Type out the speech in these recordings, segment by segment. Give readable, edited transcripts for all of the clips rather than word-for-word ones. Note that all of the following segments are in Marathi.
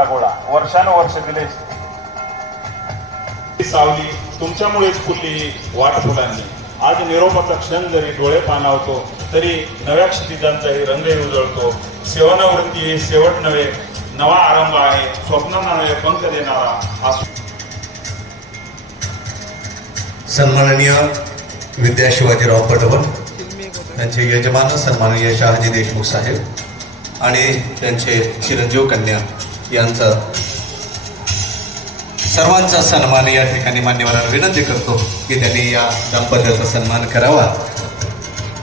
ज्ञानाचा गोळा वर्षानुवर्ष दिले सावली तुमच्यामुळेच फुलली वाट फुलांनी. आज निरोपाचा क्षण जरी डोळे पाणावतो तरी नव्या क्षितिजांचाही रंगही उजळतो. सेवानिवृत्ती ही शेवट नव्हे, नवा आरंभ आहे. स्वप्नांना नवे पंख देणारा हा. सन्माननीय विद्या शिवाजीराव पटवर्धन, त्यांचे यजमान सन्माननीय शहाजी देशमुख साहेब आणि त्यांचे चिरंजीव कन्या यांचा सर्वांचा सन्मान या ठिकाणी मान्यवरांना विनंती करतो की त्यांनी या दाम्पत्याचा सन्मान करावा.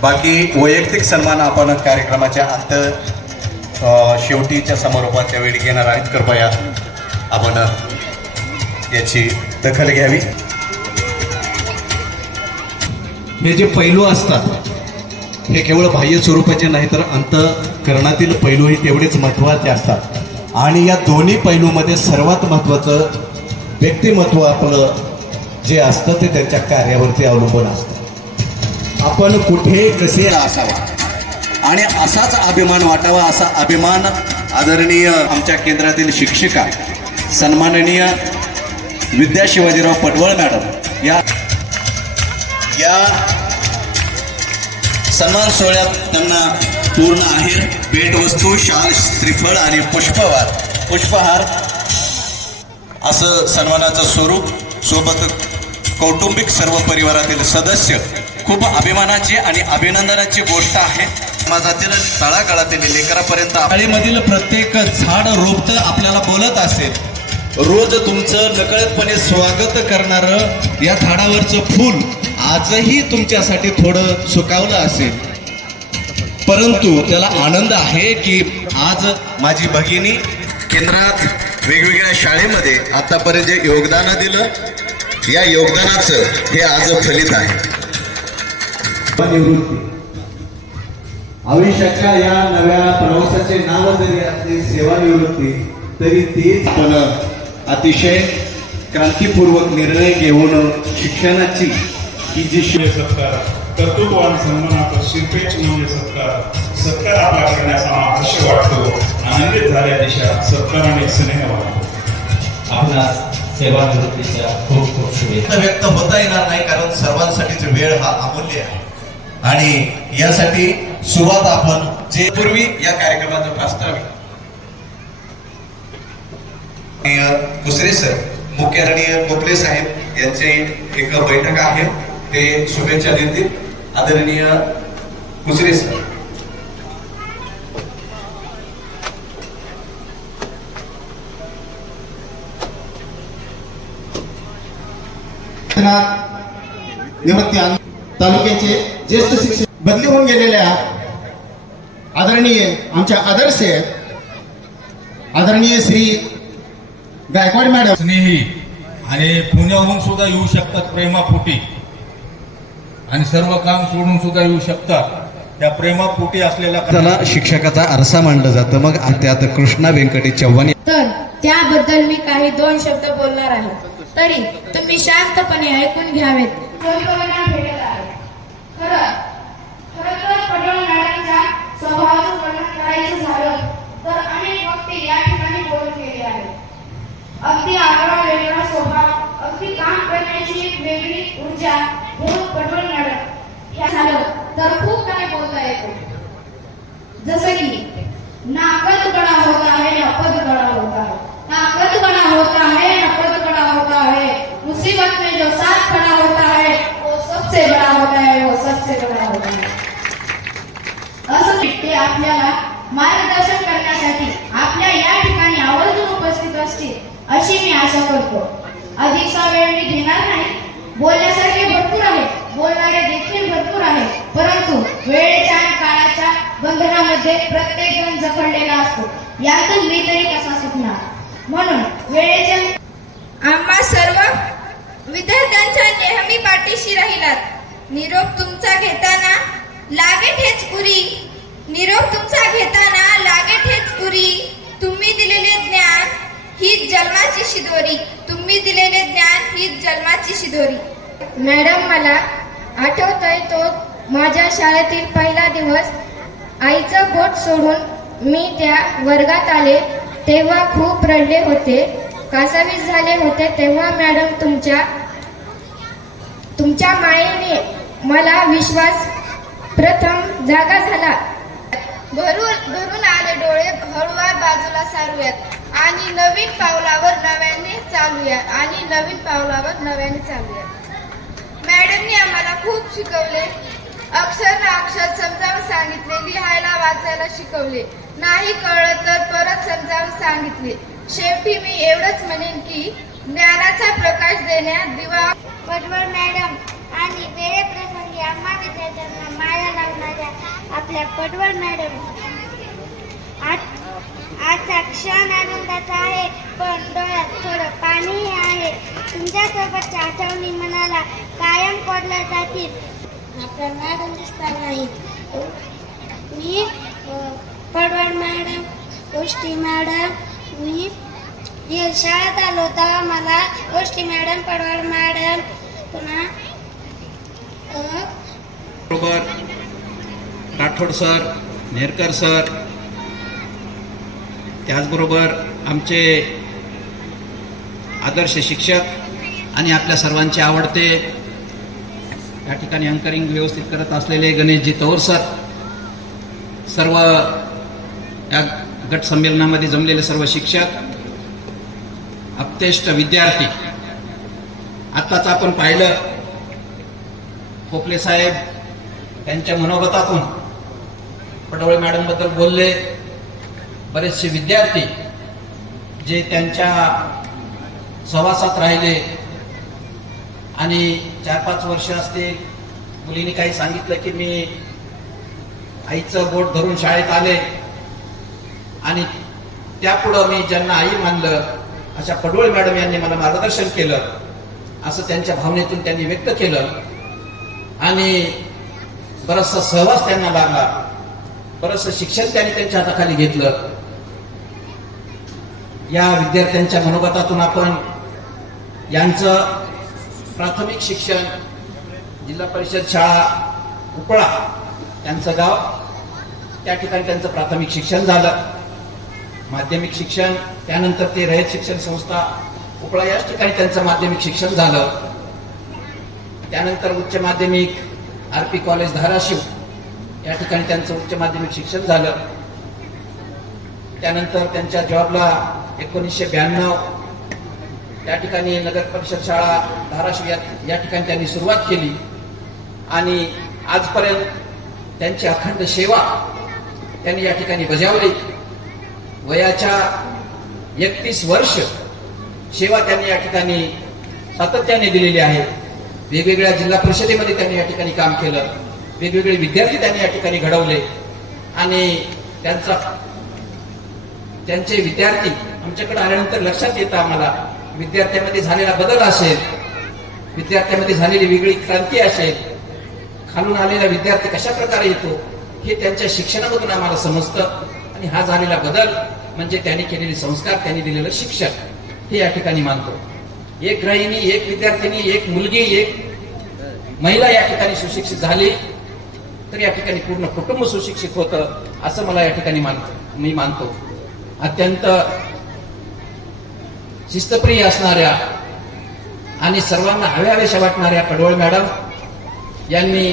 बाकी वैयक्तिक सन्मान आपण कार्यक्रमाच्या शेवटीच्या समारोपाच्या वेळी घेणार आहेत. कृपया आपण याची दखल घ्यावी. हे जे पैलू असतात हे केवळ बाह्य स्वरूपाचे नाही तर अंतःकरणातील पैलूही तेवढेच महत्त्वाचे असतात आणि या दोन्ही पैलूमध्ये सर्वात महत्त्वाचं व्यक्तिमत्व आपलं जे असतं ते त्यांच्या कार्यावरती अवलंबून असतं. आपण कुठे कसे असावा आणि असाच अभिमान वाटावा असा अभिमान आदरणीय आमच्या केंद्रातील शिक्षिका सन्माननीय विद्या शिवाजीराव पटवळ मॅडम या सन्मान सोहळ्यात त्यांना पूर्ण आहेर, भेटवस्तू, शाल, श्रीफळ आणि पुष्पहार असं सन्मानाचं स्वरूप सोबत कौटुंबिक सर्व परिवारातील सदस्य. खूप अभिमानाची आणि अभिनंदनाची गोष्ट आहे. समाजातील तळागाळातील लेकरापर्यंत शाळेमधील प्रत्येक झाड रोपट आपल्याला बोलत असेल. रोज तुमचं नकळतपणे स्वागत करणारं या झाडावरचं फूल आजही तुमच्यासाठी थोडं सुकावलं असेल, परंतु त्याला आनंद आहे की आज माझी भगिनी केंद्रात वेगवेगळ्या शाळेमध्ये आतापर्यंत जे योगदान दिलं या योगदानाचं हे आज फलित आहे. आयुष्याच्या या नव्या प्रवासाचे नाव जरी असले सेवानिवृत्ती तरी तेच पण अतिशय क्रांतीपूर्वक निर्णय घेऊन शिक्षणाची ही जी सत्कार कर्तृत्वान सन्मानाचा शिरपेच म्हणजे सत्कार आपला करण्याचा हर्ष वाटतो. आनंदित झाल्या दिशा सत्काराने स्नेह वाटतो. आपणास सेवानिवृत्तीच्या खूप खूप शुभेच्छा. व्यक्त होता येणार नाही कारण सर्वांसाठीच वेळ हा अमूल्य आहे आणि यासाठी सुरुवात आपण जे पूर्वी या कार्यक्रमाचं प्रास्ताविक कुसरे सर मुख्यारणीय गोखले साहेब यांचे एक बैठक आहे ते शुभेच्छा देतील. आदरणीय कुसरे सर. निवृत्ती तालुक्याचे ज्येष्ठ शिक्षक बदली होऊन गेलेल्या आदरणीय आमच्या आदर्श आदरणीय श्री गायकवाड मॅडम स्नेही आणि पुण्याहून सुद्धा येऊ शकतात प्रेमापोटी आणि सर्व काम सोडून सुद्धा येऊ शकतात. त्या प्रेमापोटी असलेल्या त्याला शिक्षकाचा आरसा मांडलं जातं. मग त्यात कृष्णा व्यंकटी चव्हाण तर त्याबद्दल मी काही 2 शब्द बोलणार आहे, तरी तुम्ही शांतपणे ऐकून घ्यावेत. पटवळ मॅडमच्या स्वभावाचं वर्णन करायचं झालं तर अनेक वक्ते या ठिकाणी बोलून गेले आहेत. अगदी आगळा वेगळा स्वभाव, अगदी काम करण्याची एक वेगळी ऊर्जा घेऊन पटवळ मॅडम ह्या झालं तर खूप काही बोलता येतो. जसं की नाकद बडा होता है ना पद बडा होता है, नाकद बडा होता है ना पद बडा होता है, मुसीबत में जो साथ खड़ा होता है वो सबसे बड़ा होता है, वो सबसे बड़ा होता है. असं ते आपल्याला मार्गदर्शन करण्यासाठी आपल्या या ठिकाणी आवर्जून उपस्थित असतील अशी मी आशा करतो. अधिकचा वेळ मी घेणार नाही. बोलण्यासारखे भरपूर आहे, बोलणारे देखील भरपूर आहे, परंतु वेळेच्या आणि काळाच्या बंधनामध्ये प्रत्येक जण जखडलेला असतो. यातून मी तरी कसा सुटणार. म्हणून वेळेच्या आम्हा सर्व विद्यार्थ्यांच्या नेहमी पाठीशी राहिलात. निरोप तुमचा घेताना लागे ठेच उरी, निरोप तुमचा घेताना लागे ठेच उरी. तुम्ही दिलेले ज्ञान हीच जन्माची शिदोरी, तुम्ही दिलेले ज्ञान हीच जन्माची शिदोरी. मॅडम, मला आठवतंय तो माझ्या शाळेतील पहिला दिवस. आईचं बोट सोडून मी त्या वर्गात आले. तेव्हा खूप रडले होते. कासावीस झाले होते तेव्हा मॅडम तुमच्या मायेने मला विश्वास प्रथम जागा झाला. भरून आले डोळे हळूवार बाजूला सारूयात आणि नवीन पावलावर नव्याने चालूयात. मॅडमने आम्हाला खूप शिकवले. अक्षर ना अक्षर समजावून सांगितले. लिहायला वाचायला शिकवले. नाही कळलं तर परत समजावून सांगितले. शेवटी मी एवढंच म्हणेन की ज्ञानाचा प्रकाश देण्यात दिवा. पडवळ मॅडम आणि वेळेप्रसंगी आम्हा विद्यार्थ्यांना माया लावणाऱ्या आपल्या पडवळ मॅडम, आजचा क्षण आनंदाचा आहे पण डोळ्यात थोडं पाणीही आहे. तुमच्यासोबतच्या आठवणी मनाला कायम कोरल्या जातील. आपल्या मॅडम दिसणार नाही. मी पडवळ मॅडम, गोष्टी मॅडम, मी शाळेत आलो तेव्हा मला गोष्टी मॅडम, पडवळ मॅडम, पुन्हा बरोबर राठोड सर, नेरकर सर, त्याचबरोबर आमचे आदर्श शिक्षक आणि आपल्या सर्वांचे आवडते या ठिकाणी अँकरिंग व्यवस्थित करत असलेले गणेशजी तौर सर, सर्व या गट संमेलनामध्ये जमलेले सर्व शिक्षक, अपतेष्ट विद्यार्थी. आत्ताच आपण पाहिलं खोपले साहेब त्यांच्या मनोगतातून पडवळे मॅडम बद्दल बोलले. बरेचसे विद्यार्थी जे त्यांच्या सहवासात राहिले आणि 4-5 वर्ष असतील. मुलीने काही सांगितलं की मी आईचं बोट धरून शाळेत आले आणि त्यापुढं मी ज्यांना आई मानलं अशा पडवळे मॅडम यांनी मला मार्गदर्शन केलं असं त्यांच्या भावनेतून त्यांनी व्यक्त केलं. आणि बराचसा सहवास त्यांना लागला. बरंचसं शिक्षण त्यांनी त्यांच्या हाताखाली घेतलं. या विद्यार्थ्यांच्या मनोगतातून आपण यांचं प्राथमिक शिक्षण जिल्हा परिषद शाळा उपळा त्यांचं गाव, त्या ठिकाणी त्यांचं प्राथमिक शिक्षण झालं. माध्यमिक शिक्षण त्यानंतर ते रयत शिक्षण संस्था उपळा याच ठिकाणी त्यांचं माध्यमिक शिक्षण झालं. त्यानंतर उच्च माध्यमिक RP कॉलेज धाराशिव या ठिकाणी त्यांचं उच्च माध्यमिक शिक्षण झालं. त्यानंतर त्यांच्या जॉबला 1992 त्या ठिकाणी नगर परिषद शाळा धाराशिव या ठिकाणी त्यांनी सुरुवात केली आणि आजपर्यंत त्यांची अखंड सेवा त्यांनी या ठिकाणी बजावली. वयाच्या 31 वर्ष सेवा त्यांनी या ठिकाणी सातत्याने दिलेली आहे. वेगवेगळ्या जिल्हा परिषदेमध्ये त्यांनी या ठिकाणी काम केलं. वेगवेगळे विद्यार्थी त्यांनी या ठिकाणी घडवले आणि त्यांचे विद्यार्थी आमच्याकडे आल्यानंतर लक्षात येतं आम्हाला विद्यार्थ्यांमध्ये झालेला बदल असेल, विद्यार्थ्यांमध्ये झालेली वेगळी क्रांती असेल, खालून आलेला विद्यार्थी कशा प्रकारे येतो हे त्यांच्या शिक्षणामधून आम्हाला समजतं. आणि हा झालेला बदल म्हणजे त्यांनी केलेले संस्कार, त्यांनी दिलेलं शिक्षण हे या ठिकाणी मानतो. एक गृहिणी, एक विद्यार्थिनी, एक मुलगी, एक महिला या ठिकाणी सुशिक्षित झाली तर या ठिकाणी पूर्ण कुटुंब सुशिक्षित होतं असं मला या ठिकाणी मी मानतो. अत्यंत शिस्तप्रिय असणाऱ्या आणि सर्वांना हव्यावेशा वाटणाऱ्या पडवळ मॅडम यांनी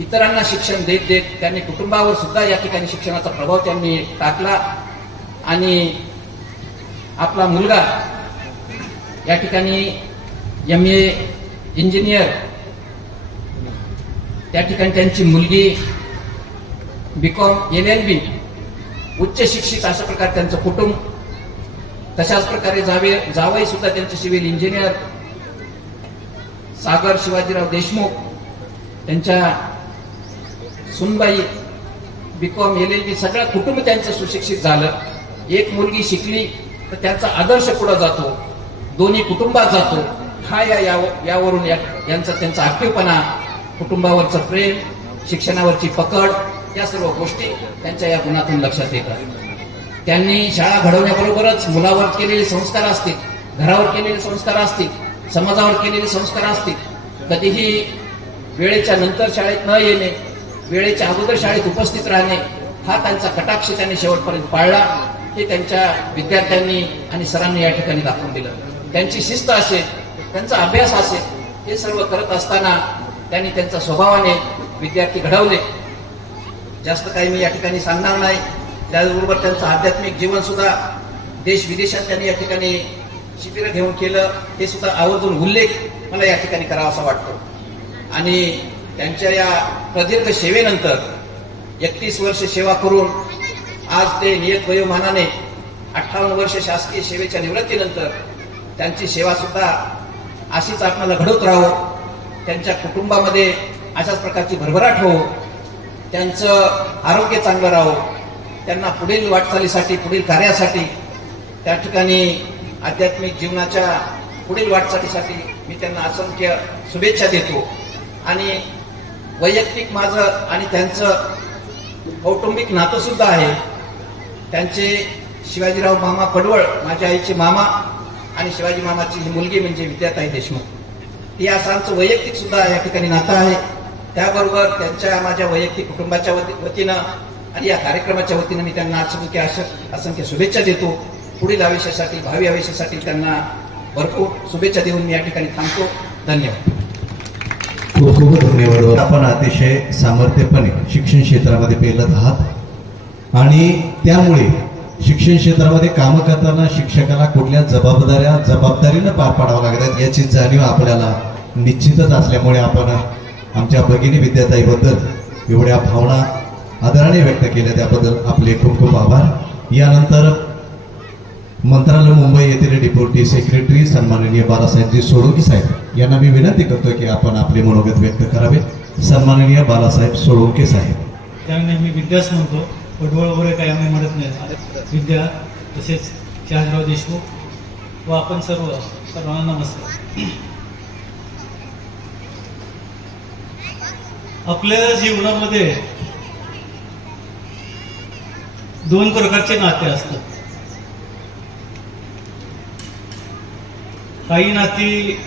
इतरांना शिक्षण देत देत त्यांनी कुटुंबावर सुद्धा या ठिकाणी शिक्षणाचा प्रभाव त्यांनी टाकला आणि आपला मुलगा या ठिकाणी MA इंजिनियर, त्या ठिकाणी त्यांची मुलगी BCom LLB उच्च शिक्षित अशा प्रकारे त्यांचं कुटुंब. तशाच प्रकारे जावई सुद्धा त्यांचे सिव्हिल इंजिनियर सागर शिवाजीराव देशमुख, त्यांच्या सुनबाई BCom LLB, सगळं कुटुंब त्यांचं सुशिक्षित झालं. एक मुलगी शिकली तर त्यांचा आदर्श पुढे जातो, दोन्ही कुटुंबात जातो. हा यावरून यांचा त्यांचा ऍक्टिव्हपणा, कुटुंबावरचं प्रेम, शिक्षणावरची पकड या सर्व गोष्टी त्यांच्या या गुणातून लक्षात येतात. त्यांनी शाळा घडवण्याबरोबरच मुलावर केलेले संस्कार असतील, घरावर केलेले संस्कार असतील, समाजावर केलेले संस्कार असतील. कधीही वेळेच्या नंतर शाळेत न येणे, वेळेच्या अगोदर शाळेत उपस्थित राहणे हा त्यांचा कटाक्ष त्यांनी शेवटपर्यंत पाळला. हे त्यांच्या विद्यार्थ्यांनी आणि सरांनी या ठिकाणी दाखवून दिलं. त्यांची शिस्त असेल, त्यांचा अभ्यास असेल, हे सर्व करत असताना त्यांनी त्यांच्या स्वभावाने विद्यार्थी घडवले. जास्त काही मी या ठिकाणी सांगणार नाही. त्याचबरोबर त्यांचं आध्यात्मिक जीवन सुद्धा देश विदेशात त्यांनी या ठिकाणी शिबिरं घेऊन केलं, हे सुद्धा आवर्जून उल्लेख मला या ठिकाणी करावा असा वाटतो. आणि त्यांच्या या प्रदीर्घ सेवेनंतर 31 वर्ष सेवा करून आज ते नियत वयोमानाने 58 वर्ष शासकीय सेवेच्या निवृत्तीनंतर त्यांची सेवा सुद्धा अशीच आपल्याला घडवत राहो, त्यांच्या कुटुंबामध्ये अशाच प्रकारची भरभराट हो, त्यांचं आरोग्य चांगलं राहो, त्यांना पुढील वाटचालीसाठी, पुढील कार्यासाठी, त्या ठिकाणी आध्यात्मिक जीवनाच्या पुढील वाटचालीसाठी मी त्यांना असंख्य शुभेच्छा देतो. आणि वैयक्तिक माझं आणि त्यांचं कौटुंबिक नातं सुद्धा आहे. त्यांचे शिवाजीराव मामा पडवळ, माझ्या आईचे मामा, आणि शिवाजी मामाची ही मुलगी म्हणजे विद्याताई देशमुख, ती असं आमचं वैयक्तिक सुद्धा या ठिकाणी नातं आहे. त्याबरोबर त्यांच्या माझ्या वैयक्तिक कुटुंबाच्या वतीनं आणि या कार्यक्रमाच्या वतीनं मी त्यांना असंख्य शुभेच्छा देतो. पुढील आयुष्यासाठी, भावी आयुष्यासाठी त्यांना भरपूर शुभेच्छा देऊन मी या ठिकाणी थांबतो. धन्यवाद. खूप खूप धन्यवाद. आपण अतिशय सामर्थ्यपणे शिक्षण क्षेत्रामध्ये पेलत आहात आणि त्यामुळे शिक्षण क्षेत्रामध्ये कामं करताना शिक्षकाला कुठल्या जबाबदारीनं पार पाडावं लागतात याची जाणीव आपल्याला निश्चितच असल्यामुळे आपण आमच्या भगिनी विद्याताईबद्दल एवढ्या भावना आदराने व्यक्त केल्या त्याबद्दल आपले खूप खूप आभार. यानंतर मंत्रालय मुंबई येथील डेप्युटी सेक्रेटरी सन्माननीय बालासाहेबजी सोळंकी साहेब यांना मी विनंती करतो की आपण आपले मनोगत व्यक्त करावे. सन्माननीय बालासाहेब सोळंकी साहेब. त्यामुळे मी विद्याच म्हणतो, पडवळ वगैरे काही आम्ही म्हणत नाही. विद्या तसेच शहाजीराव देशमुख व आपण सर्वांना नमस्कार. आपल्या जीवनामध्ये दोन प्रकारचे नाते असतात. काही नाती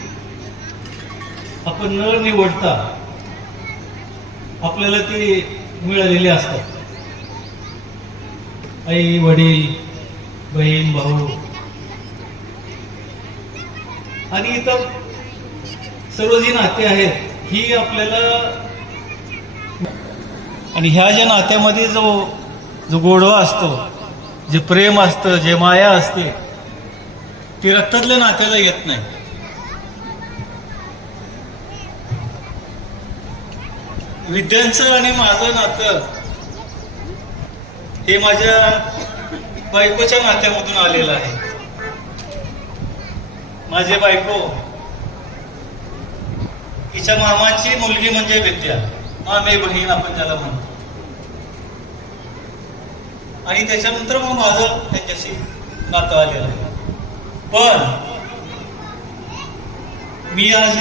आपण न निवडता आपल्याला ती मिळालेली असतात. आई वडील, बहीण भाऊ, आणि इतर सर्व जी नाते आहेत ही आपल्याला, आणि ह्या ज्या नात्यामध्ये जो गोडवा असतो, जे प्रेम असतं, जे माया असते, ती रक्तातल्या नात्याला येत नाही. विद्यांचं आणि माझं नातं हे माझ्या बायकोच्या नात्यामधून आलेलं आहे. माझे बायको, हिच्या मामाची मुलगी म्हणजे विद्या, मामे बहीण आपण त्याला म्हणतो. आणि त्याच्यानंतर मग माझं त्याच्याशी नातं आलेलं आहे. पण मी आज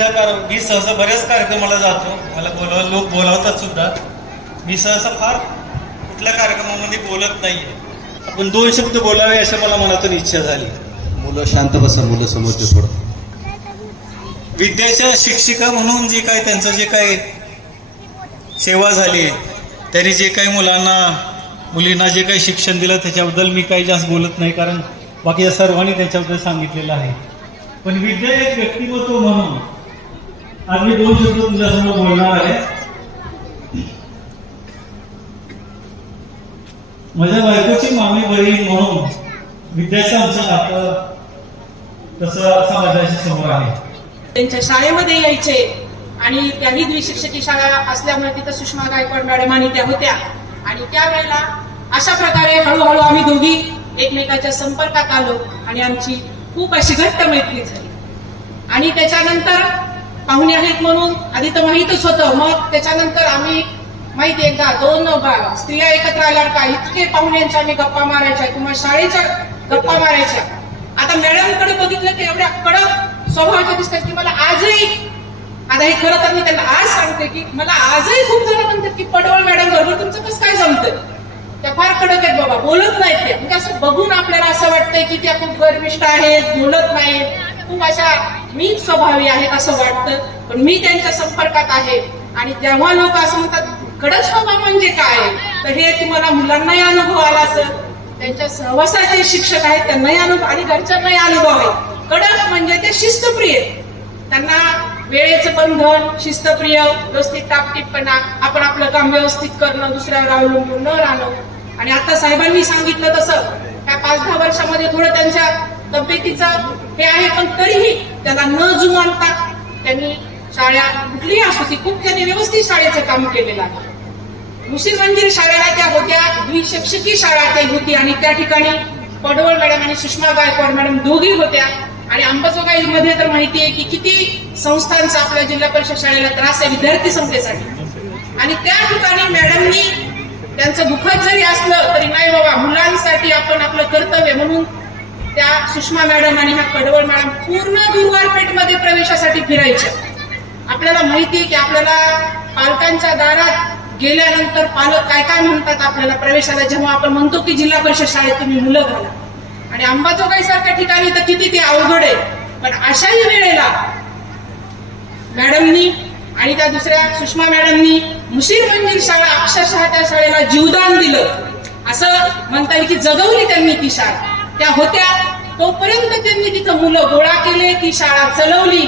मी सहसा बऱ्याच कार्यक्रमाला जातो, मला लोक बोलावतात सुद्धा. मी सहसा फार कुठल्या कार्यक्रमामध्ये बोलत नाहीये. आपण 2 शब्द बोलावे अशा मला मनातून इच्छा झाली. मुलं शांत बसा, मुलं समजते थोडं. विद्याच्या शिक्षिका म्हणून जे काय त्यांचं जे काय सेवा झाली, त्यांनी जे काही मुलींना जे काही शिक्षण दिलं त्याच्याबद्दल मी काही जास्त बोलत नाही, कारण बाकीच्या सर्वांनी त्याच्याबद्दल सांगितलेलं आहे. पण विद्या एक व्यक्तिमत्व म्हणून आज मी 2 शब्द तुझ्यासमोर बोलणार आहे. माझ्या बायकोची मामी बहीण म्हणून विद्याचं आमचं नातं तसं समाजाच्या समोर आहे. त्यांच्या शाळेमध्ये यायचे आणि त्याही द्विशिक्षकी शाळा असल्यामुळे तिथं सुषमा गायकवाड मॅडम आणि त्या होत्या. आणि त्यावेळेला अशा प्रकारे हळूहळू आम्ही दोघी एकमेकाच्या संपर्कात आलो आणि आमची खूप अशी घट्ट मैत्री झाली. आणि त्याच्यानंतर पाहुणे आहेत म्हणून आधी तर माहीतच होतं. मग त्याच्यानंतर आम्ही माहिती एकदा 2 स्त्रिया एकत्र आल्यावर का इतके पाहुण्यांच्या आम्ही गप्पा मारायच्या किंवा शाळेच्या गप्पा मारायच्या. आता मॅडमकडे बघितलं की एवढ्या कडक स्वभावाच्या दिसतात की मला आजही, आता हे खरं तर मी त्यांना आज सांगते की मला आजही खूप जण म्हणतात की पडवळ मॅडम बरोबर तुमचं कसं काय जमतं. त्या फार कडक आहेत बाबा, बोलत नाहीत त्या. म्हणजे असं बघून आपल्याला असं वाटतंय की त्या खूप गर्विष्ठ आहेत, बोलत नाहीत, खूप अशा मीच स्वभावी आहेत असं वाटतं. पण मी त्यांच्या संपर्कात आहे आणि तेव्हा लोक असं म्हणतात कडक स्वभाव म्हणजे काय, तर हे तुम्हाला मुलांनाही अनुभव आला असेल, त्यांच्या सहवासाचे शिक्षक आहेत, त्यांनाही अनुभव आणि घरच्यांनाही अनुभव आहे. कडक म्हणजे ते शिस्तप्रिय, त्यांना वेळेचं बंधन, शिस्तप्रिय, व्यवस्थित टापटीपणा, आपण आपलं काम व्यवस्थित करणं, दुसऱ्यावर अवलंबून न राहणं. आणि आता साहेबांनी सांगितलं तसं त्या 5-10 वर्षामध्ये थोडं त्यांच्या तब्येतीचं हे आहे, पण तरीही त्याला न जुमानता त्यांनी शाळा कुठलीही असो ती खूप त्यांनी व्यवस्थित शाळेचं काम केलेलं आहे. मुशीर मंजिल शाळेला त्या होत्या, द्विशिक्षकी शाळा ते होती आणि त्या ठिकाणी पडवळ मॅडम आणि सुषमा गायकवाड मॅडम दोघी होत्या. आणि अंबाजोगाई मध्ये तर माहिती आहे की किती संस्थांचा आपल्या जिल्हा परिषद शाळेला त्रास आहे विद्यार्थी संख्येसाठी. आणि त्या ठिकाणी मॅडमनी त्यांचं दुःखद जरी असलं तरी नाही बाबा, मुलांसाठी आपण आपलं कर्तव्य म्हणून त्या सुषमा मॅडम आणि ह्या पडवळ मॅडम पूर्ण गुरुवारपेठमध्ये प्रवेशासाठी फिरायच्या. आपल्याला माहिती आहे की आपल्याला पालकांच्या दारात गेल्यानंतर पालक काय काय म्हणतात आपल्याला प्रवेशाला, जेव्हा आपण म्हणतो की जिल्हा परिषद शाळेत तुम्ही मुलं घाला. आणि अंबाजोगाई सारख्या ठिकाणी तर किती ते अवघड आहे. पण अशाही वेळेला मॅडमनी आणि त्या दुसऱ्या सुषमा मॅडमनी मुशीर मंजिल शाळा अक्षरशः त्या शाळेला जीवदान दिलं असं म्हणता येईल की जगवली त्यांनी ती शाळा. त्या होत्या तोपर्यंत त्यांनी तिथं मुलं गोळा केले, ती शाळा चालवली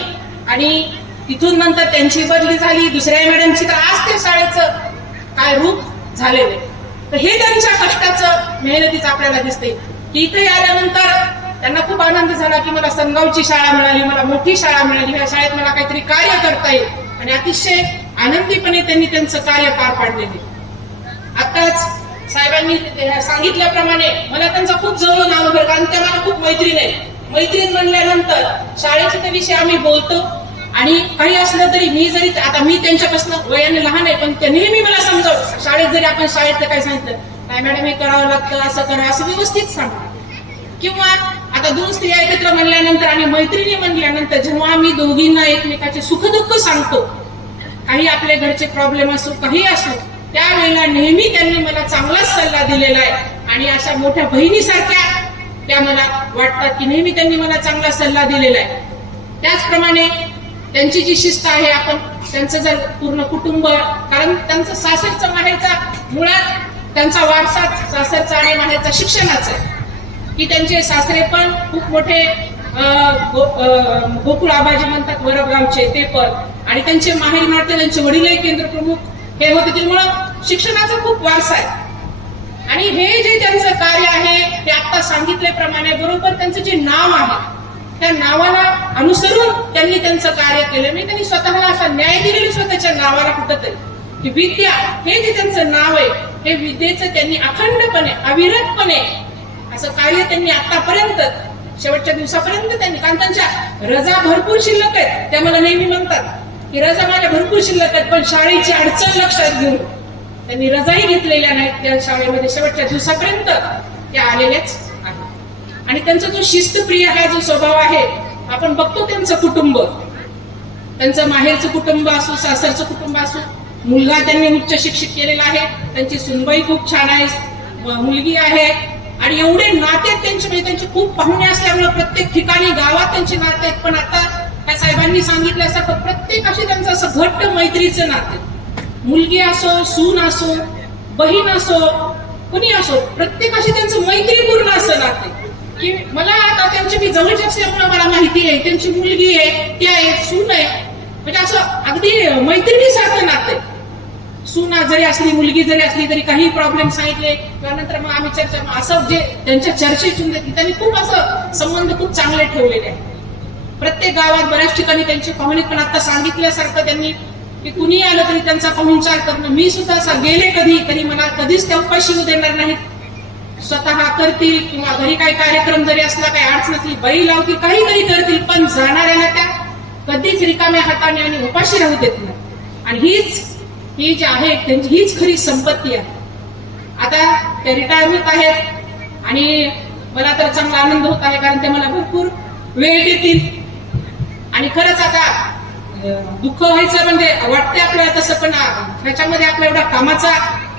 आणि तिथून नंतर त्यांची बदली झाली दुसऱ्या मॅडमची. तर आज त्या शाळेचं काय रूप झालेलं आहे. तर हे त्यांच्या कष्टाचं मेहनतीचं आपल्याला दिसते की इथे आल्यानंतर त्यांना खूप आनंद झाला की मला सनगावची शाळा मिळाली, मला मोठी शाळा मिळाली, ह्या शाळेत मला काहीतरी कार्य करता येईल. आणि अतिशय आनंदीपणे त्यांनी त्यांचं कार्य पार पाडलेले. आताच साहेबांनी सांगितल्याप्रमाणे मला त्यांचा खूप जवळून अनुभव, कारण त्या मला खूप मैत्रीण आहे. मैत्रीण म्हणल्यानंतर शाळेचे ते विषय आम्ही बोलतो आणि काही असलं तरी मी जरी आता मी त्यांच्यापासून वयाने लहान आहे पण ते नेहमी मला समजावं. शाळेत जरी आपण शाळेतलं काय सांगितलं, काय मॅडम हे करावं लागतं, असं करा, असं व्यवस्थित सांगा. किंवा आता 2 स्त्रिया एकत्र म्हणल्यानंतर आणि मैत्रिणी म्हणल्यानंतर जेव्हा आम्ही दोघींना एकमेकाचे सुखदुःख सांगतो, काही आपल्या घरचे प्रॉब्लेम असो काही असो, त्यावेळेला नेहमी त्यांनी मला चांगलाच सल्ला दिलेला आहे. आणि अशा मोठ्या बहिणीसारख्या त्या मला वाटतात की नेहमी त्यांनी मला चांगला सल्ला दिलेला आहे. त्याचप्रमाणे त्यांची जी शिस्त आहे, आपण त्यांचं जर पूर्ण कुटुंब, कारण त्यांचं सासरचा माहेरचा मुळात त्यांचा वारसा सासरचा आणि माहेरचा शिक्षणाचा आहे की त्यांचे सासरे पण खूप मोठे गोकुळ आबाजी म्हणतात वरगावचे ते पण, आणि त्यांचे माहेर नाते त्यांचे वडीलही केंद्र प्रमुख हे होते, त्यामुळं शिक्षणाचा खूप वारसा आहे. आणि हे जे त्यांचं कार्य आहे ते आता सांगितल्याप्रमाणे बरोबर त्यांचं जे नाव आहे त्या नावाला अनुसरून त्यांनी त्यांचं कार्य केलं. मी त्यांनी स्वतःला असा न्याय दिलेला स्वतःच्या नावाला कुठंतरी की विद्या हे जे त्यांचं नाव आहे हे विद्येचं त्यांनी अखंडपणे अविरतपणे असं कार्य त्यांनी आतापर्यंत शेवटच्या दिवसापर्यंत त्यांनी, कारण त्यांच्या रजा भरपूर शिल्लक आहेत. त्या मला नेहमी म्हणतात की रजा माझ्या भरपूर शिल्लक आहेत, पण शाळेची अडचण लक्षात घेऊन त्यांनी रजाही घेतलेल्या नाहीत. त्या शाळेमध्ये शेवटच्या दिवसापर्यंत त्या आलेल्याच आहेत. आणि त्यांचा जो शिस्तप्रिय हा जो स्वभाव आहे, आपण बघतो त्यांचं कुटुंब, त्यांचं माहेरचं कुटुंब असो सासरचं कुटुंब असो, मुलगा त्यांनी उच्च शिक्षित केलेला आहे, त्यांची सुनबाई खूप छान आहे, मुलगी आहे आणि एवढे नाते त्यांचे, म्हणजे त्यांचे खूप पाहुणे असल्यामुळे प्रत्येक ठिकाणी गावात त्यांचे नाते आहेत. पण आता त्या साहेबांनी सांगितल्यासारखं प्रत्येकाशी त्यांचं असं घट्ट मैत्रीचं नाते, मुलगी असो सून असो बहीण असो कुणी असो, प्रत्येकाशी त्यांचं मैत्रीपूर्ण असं नाते की मला आता त्यांची मी जवळची असल्यामुळे मला माहिती आहे त्यांची मुलगी आहे, ती आहे, सून आहे, म्हणजे असं अगदी मैत्रिणीसारखं नाते. सून जरी असली मुलगी जरी असली तरी काही प्रॉब्लेम सांगितले त्यानंतर मग आम्ही चर्चा, असं जे त्यांच्या चर्चेतून त्यांनी खूप असं संबंध खूप चांगले ठेवलेले आहे. प्रत्येक गावात बऱ्याच ठिकाणी त्यांची पाहुणे, पण आता सांगितल्यासारखं त्यांनी की कुणी आलं तरी त्यांचा पाहुणचार करणं, मी सुद्धा असं गेले कधी तरी मला कधीच त्या उपाशी येऊ देणार नाहीत, स्वतः करतील किंवा घरी काही कार्यक्रम जरी असला काही अडचण असली बाई लावतील काहीतरी करतील, पण जाणाऱ्याला त्या कधीच रिकाम्या हाताने आणि उपाशी राहू देत नाही. आणि ही जी आहे त्यांची हीच खरी संपत्ती आहे. आता ते रिटायर होत आहेत आणि मला तर चांगला आनंद होत आहे, कारण ते मला भरपूर वेळ देतील. आणि खरंच आता दुःख व्हायचं म्हणजे वाटते आपल्याला तसं, पण ह्याच्यामध्ये आपल्या एवढा कामाचा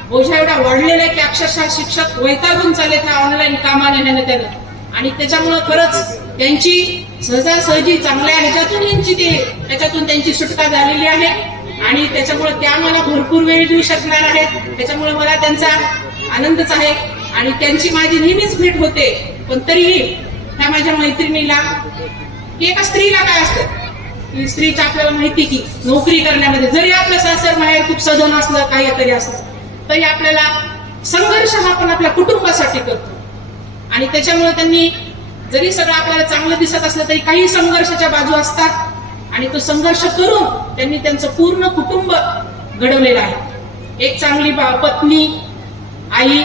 बोजा एवढा वाढलेला आहे की अक्षरशः शिक्षक वैतागून चालत ना ऑनलाईन कामाने ह्यानं त्यानं. आणि त्याच्यामुळं खरंच त्यांची सहजासहजी चांगल्या ह्याच्यातून त्याच्यातून त्यांची सुटका झालेली आहे आणि त्याच्यामुळे त्या मला भरपूर वेळ देऊ शकणार आहेत. त्याच्यामुळे मला त्यांचा आनंदच आहे. आणि त्यांची माझी नेहमीच भेट होते. पण तरीही ह्या माझ्या मैत्रिणीला, की एका स्त्रीला काय असतं, की स्त्रीच्या आपल्याला माहिती की नोकरी करण्यामध्ये जरी आपलं सासर माहेर खूप सधन असलं, काहीतरी असलं, तरी आपल्याला संघर्ष हा आपण आपल्या कुटुंबासाठी करतो. आणि त्याच्यामुळे त्यांनी जरी सगळं आपल्याला चांगलं दिसत असलं तरी काही संघर्षाच्या बाजू असतात. आणि तो संघर्ष करून त्यांनी त्यांचं पूर्ण कुटुंब घडवलेलं आहे. एक चांगली पत्नी, आई,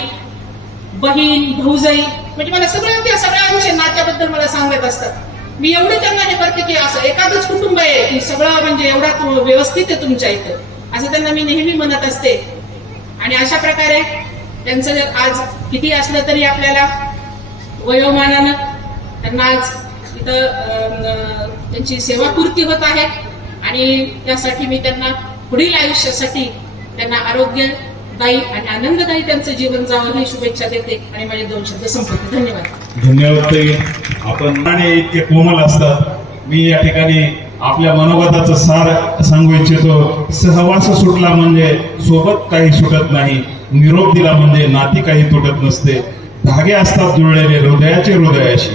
बहीण, भाऊजाई, म्हणजे मला त्या सगळ्यांच्या नात्याबद्दल मला सांगत असतात. मी एवढं त्यांना हे करते की असं एखादंच कुटुंब आहे की सगळं म्हणजे एवढा व्यवस्थित आहे तुमच्या इथं, असं त्यांना मी नेहमी म्हणत असते. आणि अशा प्रकारे त्यांचं जर आज किती असलं तरी आपल्याला वयोमानानं त्यांना आज इथं त्यांची सेवापूर्ती होत आहे. आणि त्यासाठी मी त्यांना पुढील आयुष्यासाठी त्यांना आरोग्यदायी आणि आनंददायी त्यांचं जीवन जावं ही शुभेच्छा देते आणि माझे 2 शब्द संपवते. धन्यवाद. धन्यवाद ताई. आपण आणि इतके कोमल असतात. मी या ठिकाणी आपल्या मनोगताचं सार सांगू इच्छितो. सहवास सुटला म्हणजे सोबत काही सुटत नाही, निरोप दिला म्हणजे नाती काही तुटत नसते. धागे असतात जुळलेले हृदयाचे हृदयाशी.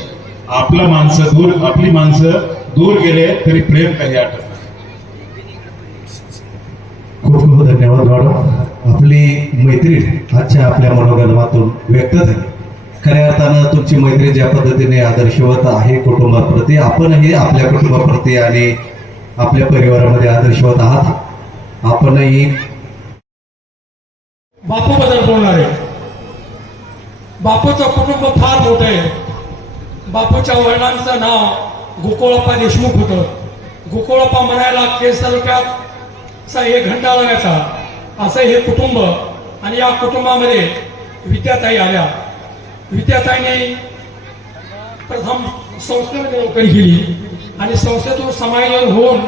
आपली माणसं दूर गेले तरी प्रेम काही आटत नाही. खूप खूप धन्यवाद मॅडम. आपली मैत्री आजच्या आपल्या मनोगतातून व्यक्त झाली. खऱ्या अर्थानं तुमची मैत्री ज्या पद्धतीने आदर्शवत आहे कुटुंबाप्रती, आपणही आपल्या कुटुंबाप्रती आणि आपल्या परिवारामध्ये आदर्शवत आहात. आपणही बापूबद्दल बोलणार आहे. बापूचं कुटुंब फार मोठं आहे. बापूच्या वडिलांचं नाव गोकुळप्पा देशमुख होतं. गोकुळप्पा म्हणायला केस तालुक्यात असा 1 घंटा लागायचा, असं हे कुटुंब. आणि या कुटुंबामध्ये विद्याताई आल्या. विद्याताईने प्रथम संस्थेमध्ये नोकरी केली आणि संस्थेतून समायोजन होऊन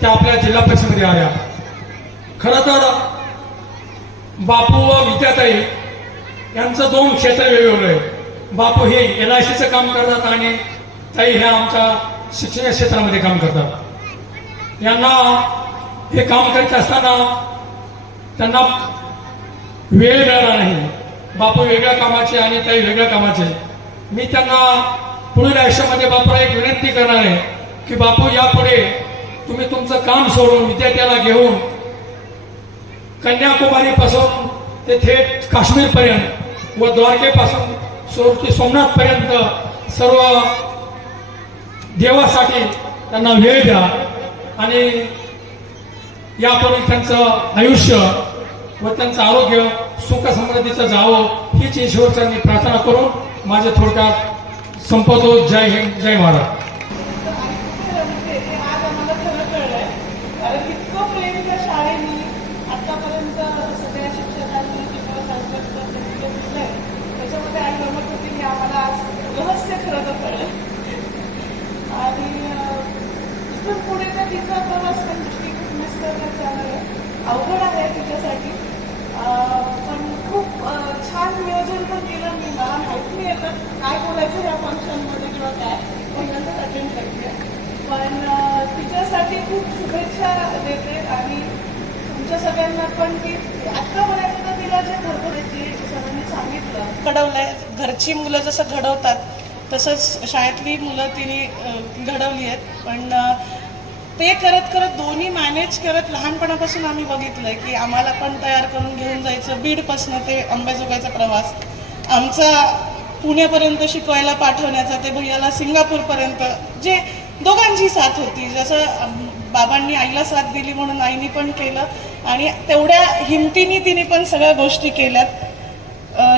त्या आपल्या जिल्हा परिषदेमध्ये आल्या. खरं तर बापू व विद्याताई यांचं 2 क्षेत्र वेगवेगळं आहे. बापू हे LICचं काम करतात आणि ताई ह्या आमच्या शिक्षण क्षेत्रामध्ये काम करतात. यांना हे काम करीत असताना त्यांना वेळ मिळाला नाही. बापू वेगळ्या कामाचे आणि ताई वेगळ्या कामाचे. मी त्यांना पुढील आयुष्यामध्ये बापूला एक विनंती करणार आहे की बापू यापुढे तुम्ही तुमचं काम सोडून विद्यार्थ्याला घेऊन कन्याकुमारीपासून ते थेट काश्मीरपर्यंत व द्वारकेपासून ते सोमनाथपर्यंत सर्व देवासाठी त्यांना वेळ द्या आणि यापुढे त्यांचं आयुष्य व त्यांचं आरोग्य सुख समृद्धीचं जावं हीच ईश्वरचरणी प्रार्थना करून माझे थोडक्यात संपवतो. जय हिंद, जय महाराज. आज आम्हाला खरं कळलंय, कारण इतकं प्रेम त्या शाळेनी आतापर्यंत सगळ्या शिक्षकांनी किंवा दिलंय, त्याच्यामध्ये आई गमत होती की आम्हाला आज रहस्य खरं तर कळलं. आणि इथून पुढे तर तिचा प्रवास पण दृष्टिकोन मिस करण्यात जाणार आहे. अवघड आहे तिच्यासाठी, पण खूप छान नियोजन पण केलं. मी मला माहिती नाही येतं काय बोलायचं या फंक्शनमध्ये किंवा काय, पहिल्यांदाच अटेंड करते. पण तिच्यासाठी खूप शुभेच्छा देते आणि तुमच्या सगळ्यांना पण की आत्तापर्यंत तिला जे भरभरायची सरांनी सांगितलं घडवलंय. घरची मुलं जसं घडवतात तसंच शाळेतली मुलं तिने घडवली आहेत. पण ते करत करत दोन्ही मॅनेज करत लहानपणापासून आम्ही बघितलंय की आम्हाला पण तयार करून घेऊन जायचं. बीडपासनं ते अंबाजोगाईचा प्रवास आमचा पुण्यापर्यंत शिकवायला पाठवण्याचा, ते भैयाला सिंगापूरपर्यंत, जे दोघांची साथ होती. जसं बाबांनी आईला साथ दिली म्हणून आईनी पण केलं आणि तेवढ्या हिमतीने तिने पण सगळ्या गोष्टी केल्यात.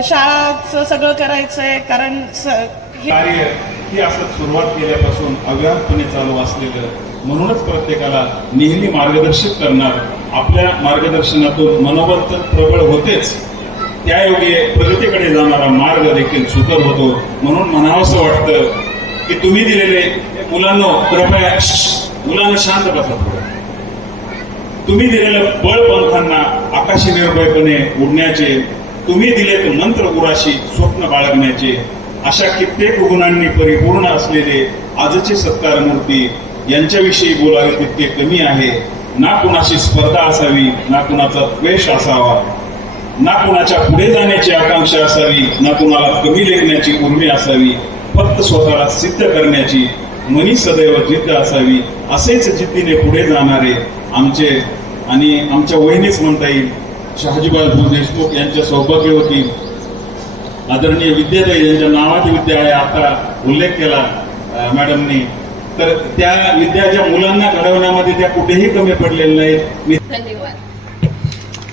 शाळाचं सगळं करायचंय कारण कार्य ही असं सुरुवात केल्यापासून अव्याहतपणे चालू असलेलं, म्हणूनच प्रत्येकाला नेहमी मार्गदर्शित करणार. आपल्या मार्गदर्शनातून मनोबल तर प्रबळ होतेच, त्यायोगे प्रगतीकडे जाणारा मार्ग देखील सुकर होतो. म्हणून म्हणावंसं वाटतं की तुम्ही दिलेले मुलांना कृपया मुलांना शांत बसा. तुम्ही दिलेलं बळ पंखांना आकाशी निर्भयपणे उडण्याचे, तुम्ही दिलेत मंत्र उराशी स्वप्न बाळगण्याचे, अशा कित्येक गुणांनी परिपूर्ण असलेले आजचे सत्कार मूर्ती यांच्याविषयी बोलावे तितके कमी आहे. ना कुणाशी स्पर्धा असावी, ना कुणाचा द्वेष असावा, ना कुणाच्या पुढे जाण्याची आकांक्षा असावी, ना कुणाला कमी लेखण्याची उर्मी असावी, फक्त स्वतःला सिद्ध करण्याची मनी सदैव जिद्द असावी. असेच जिद्दीने पुढे जाणारे आमचे आणि आमच्या वहिनीच म्हणता येईल शहाजीबाई देशमुख यांच्या सौभाग्यवती आदरणीय विद्याताई यांच्या नावाची विद्या आहे, आता उल्लेख केला मॅडमनी. तर त्या विद्याच्या मुलांना घडवण्यामध्ये त्या कुठेही कमी पडलेल्या नाहीत. धन्यवाद.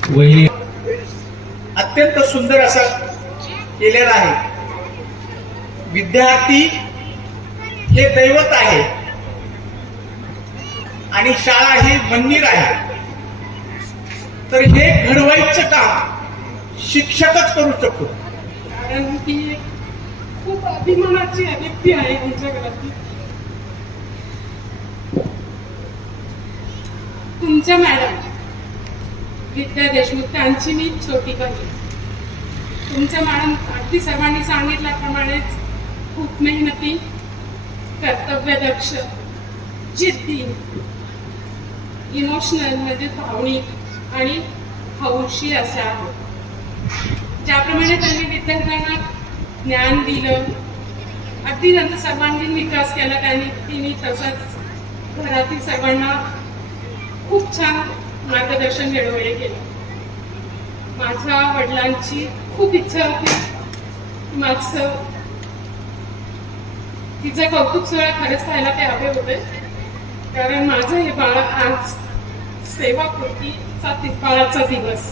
वहिनी अत्यंत सुंदर असं केलेलं आहे. विद्यार्थी हे दैवत आहे आणि शाळा ही मंदिर आहे. तर हे घडवायचं काम शिक्षकच करू शकतो. कारण ती खूप अभिमानाची व्यक्ती आहे आमच्या घरातली. तुमच्या मॅडम विद्या देशमुख त्यांची मी छोटी बहीण. तुमच्या मॅडम अगदी सर्वांनी सांगितल्याप्रमाणेच खूप मेहनती, कर्तव्यदक्ष, जिद्दी, इमोशनल म्हणजे भावनिक आणि हौशी असे आहेत. ज्याप्रमाणे त्यांनी विद्यार्थ्यांना ज्ञान दिलं, अगदी त्यांचा सर्वांगीण विकास केला तिने, तसंच घरातील सर्वांना खूप छान मार्गदर्शन वेळोवेळी केलं. माझ्या वडिलांची खूप इच्छा होती माझं तिचं कौतुक सोहळा खरंच पाहायला ते हवे होते, कारण माझं हे बाळ आज सेवाकृतीचा बाळाचा दिवस,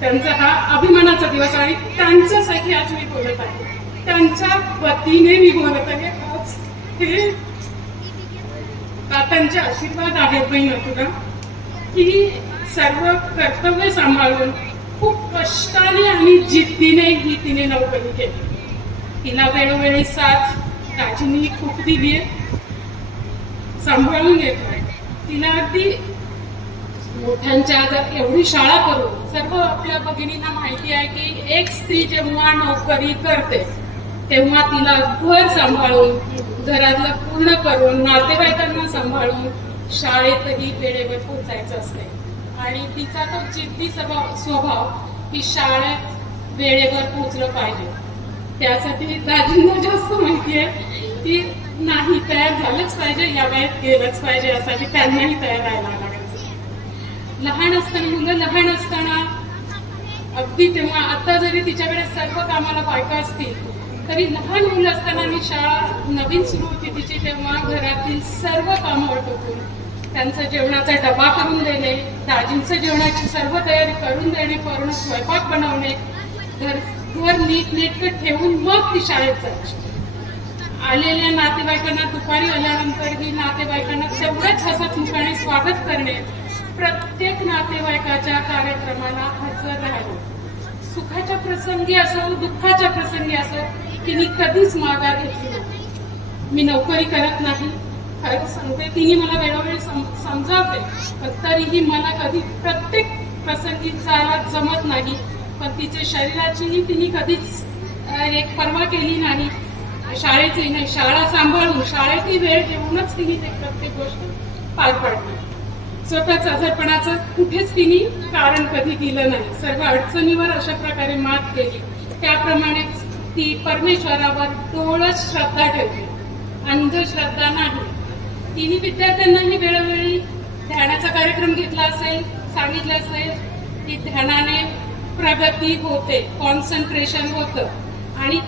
त्यांचा हा अभिमानाचा दिवस आणि त्यांच्यासाठी आज मी बोलत आहे. त्यांच्या वतीने मी बोलत आहे. आज हे तात्यांचे आशीर्वाद आहेत बहीण तुला, की सर्व कर्तव्य सांभाळून खूप कष्टाने आणि जिद्दीने ही तिने नोकरी केली. तिला वेळोवेळी साथ दाजींनी खूप दिली आहे, सांभाळून घेतोय तिला. अगदी मोठ्यांच्या जर एवढी शाळा करून सर्व आपल्या भगिनींना माहिती आहे की एक स्त्री जेव्हा नोकरी करते तेव्हा तिला घर सांभाळून, घरातलं पूर्ण करून, नातेवाईकांना सांभाळून शाळेतही वेळेवर पोचायचं असते. आणि तिचा तो जिद्दी स्वभाव की शाळेत वेळेवर पोचलं पाहिजे. त्यासाठी दाजींना जास्त माहिती आहे की नाही, तयार झालंच पाहिजे, या वेळेत गेलंच पाहिजे, यासाठी त्यांनाही तयार राहायला लागायचं. लहान असताना, मुलं लहान असताना अगदी तेव्हा, आता जरी तिच्याकडे सर्व कामाला बायका असतील तरी लहान मुलं असताना मी शाळा नवीन सुरू होती तिची, तेव्हा घरातील सर्व कामं आटोपून त्यांचा जेवणाचा डबा करून देणे, दाजींचं जेवणाची सर्व तयारी करून देणे, पूर्ण स्वयंपाक बनवणे, घर नीटनेटकं ठेवून मग ती शाळेत जायची. आलेल्या नातेवाईकांना दुपारी आल्यानंतरही नातेवाईकांना तेवढंच हसतमुखाने स्वागत करणे, प्रत्येक नातेवाईकाच्या कार्यक्रमाला हजर राहणे. सुखाच्या प्रसंगी असो, दुःखाच्या प्रसंगी असो, तिने कधीच माघार घेतली नाही. मी नोकरी करत नाही, खरंच सांगते, तिने मला वेळोवेळी समजावते, पण तरीही मला कधी प्रत्येक प्रसंगी जायला जमत नाही. पण तिच्या शरीराचीही तिने कधीच एक पर्वा केली नाही, शाळेचंही नाही. शाळा सांभाळून, शाळेतही वेळ देऊनच तिने ते प्रत्येक गोष्ट पार पाडली. स्वतःच आजारपणाचं कुठेच तिने कारण कधी दिलं नाही. सर्व अडचणीवर अशा प्रकारे मात केली. त्याप्रमाणेच ती परमेश्वरावर डोळस श्रद्धा ठेवते, अंधश्रद्धा नाही. तिने विद्यार्थ्यांनाही वेळोवेळी ध्यानाचा कार्यक्रम घेतला असेल, सांगितलं असेल की ध्यानाने प्रगती होते, कॉन्सन्ट्रेशन होतं आणि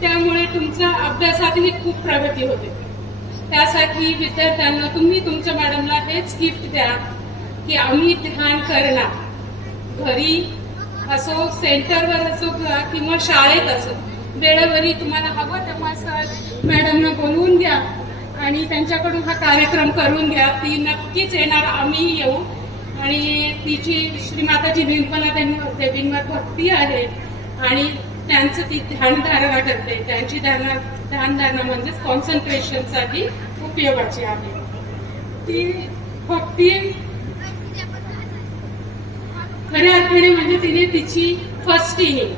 त्यामुळे तुमच्या अभ्यासातही खूप प्रगती होते. त्यासाठी विद्यार्थ्यांना तुम्ही तुमच्या मॅडमला हेच गिफ्ट द्या की आम्ही ध्यान करणार, घरी असो, सेंटरवर असो किंवा शाळेत असो, वेळोवेळी तुम्हाला हवं तेव्हा सर मॅडमना बोलवून घ्या आणि त्यांच्याकडून हा कार्यक्रम करून घ्या. ती नक्कीच येणार, आम्ही येऊ. आणि तिची श्रीमाताची निर्मला देवींवर भक्ती आहे आणि त्यांचं ती ध्यानधारणा करते. त्यांची ध्यानधारणा म्हणजेच कॉन्सन्ट्रेशनसाठी उपयोगाची आहे. ती भक्ती खऱ्या अर्थाने म्हणजे तिने तिची फर्स्ट इनिंग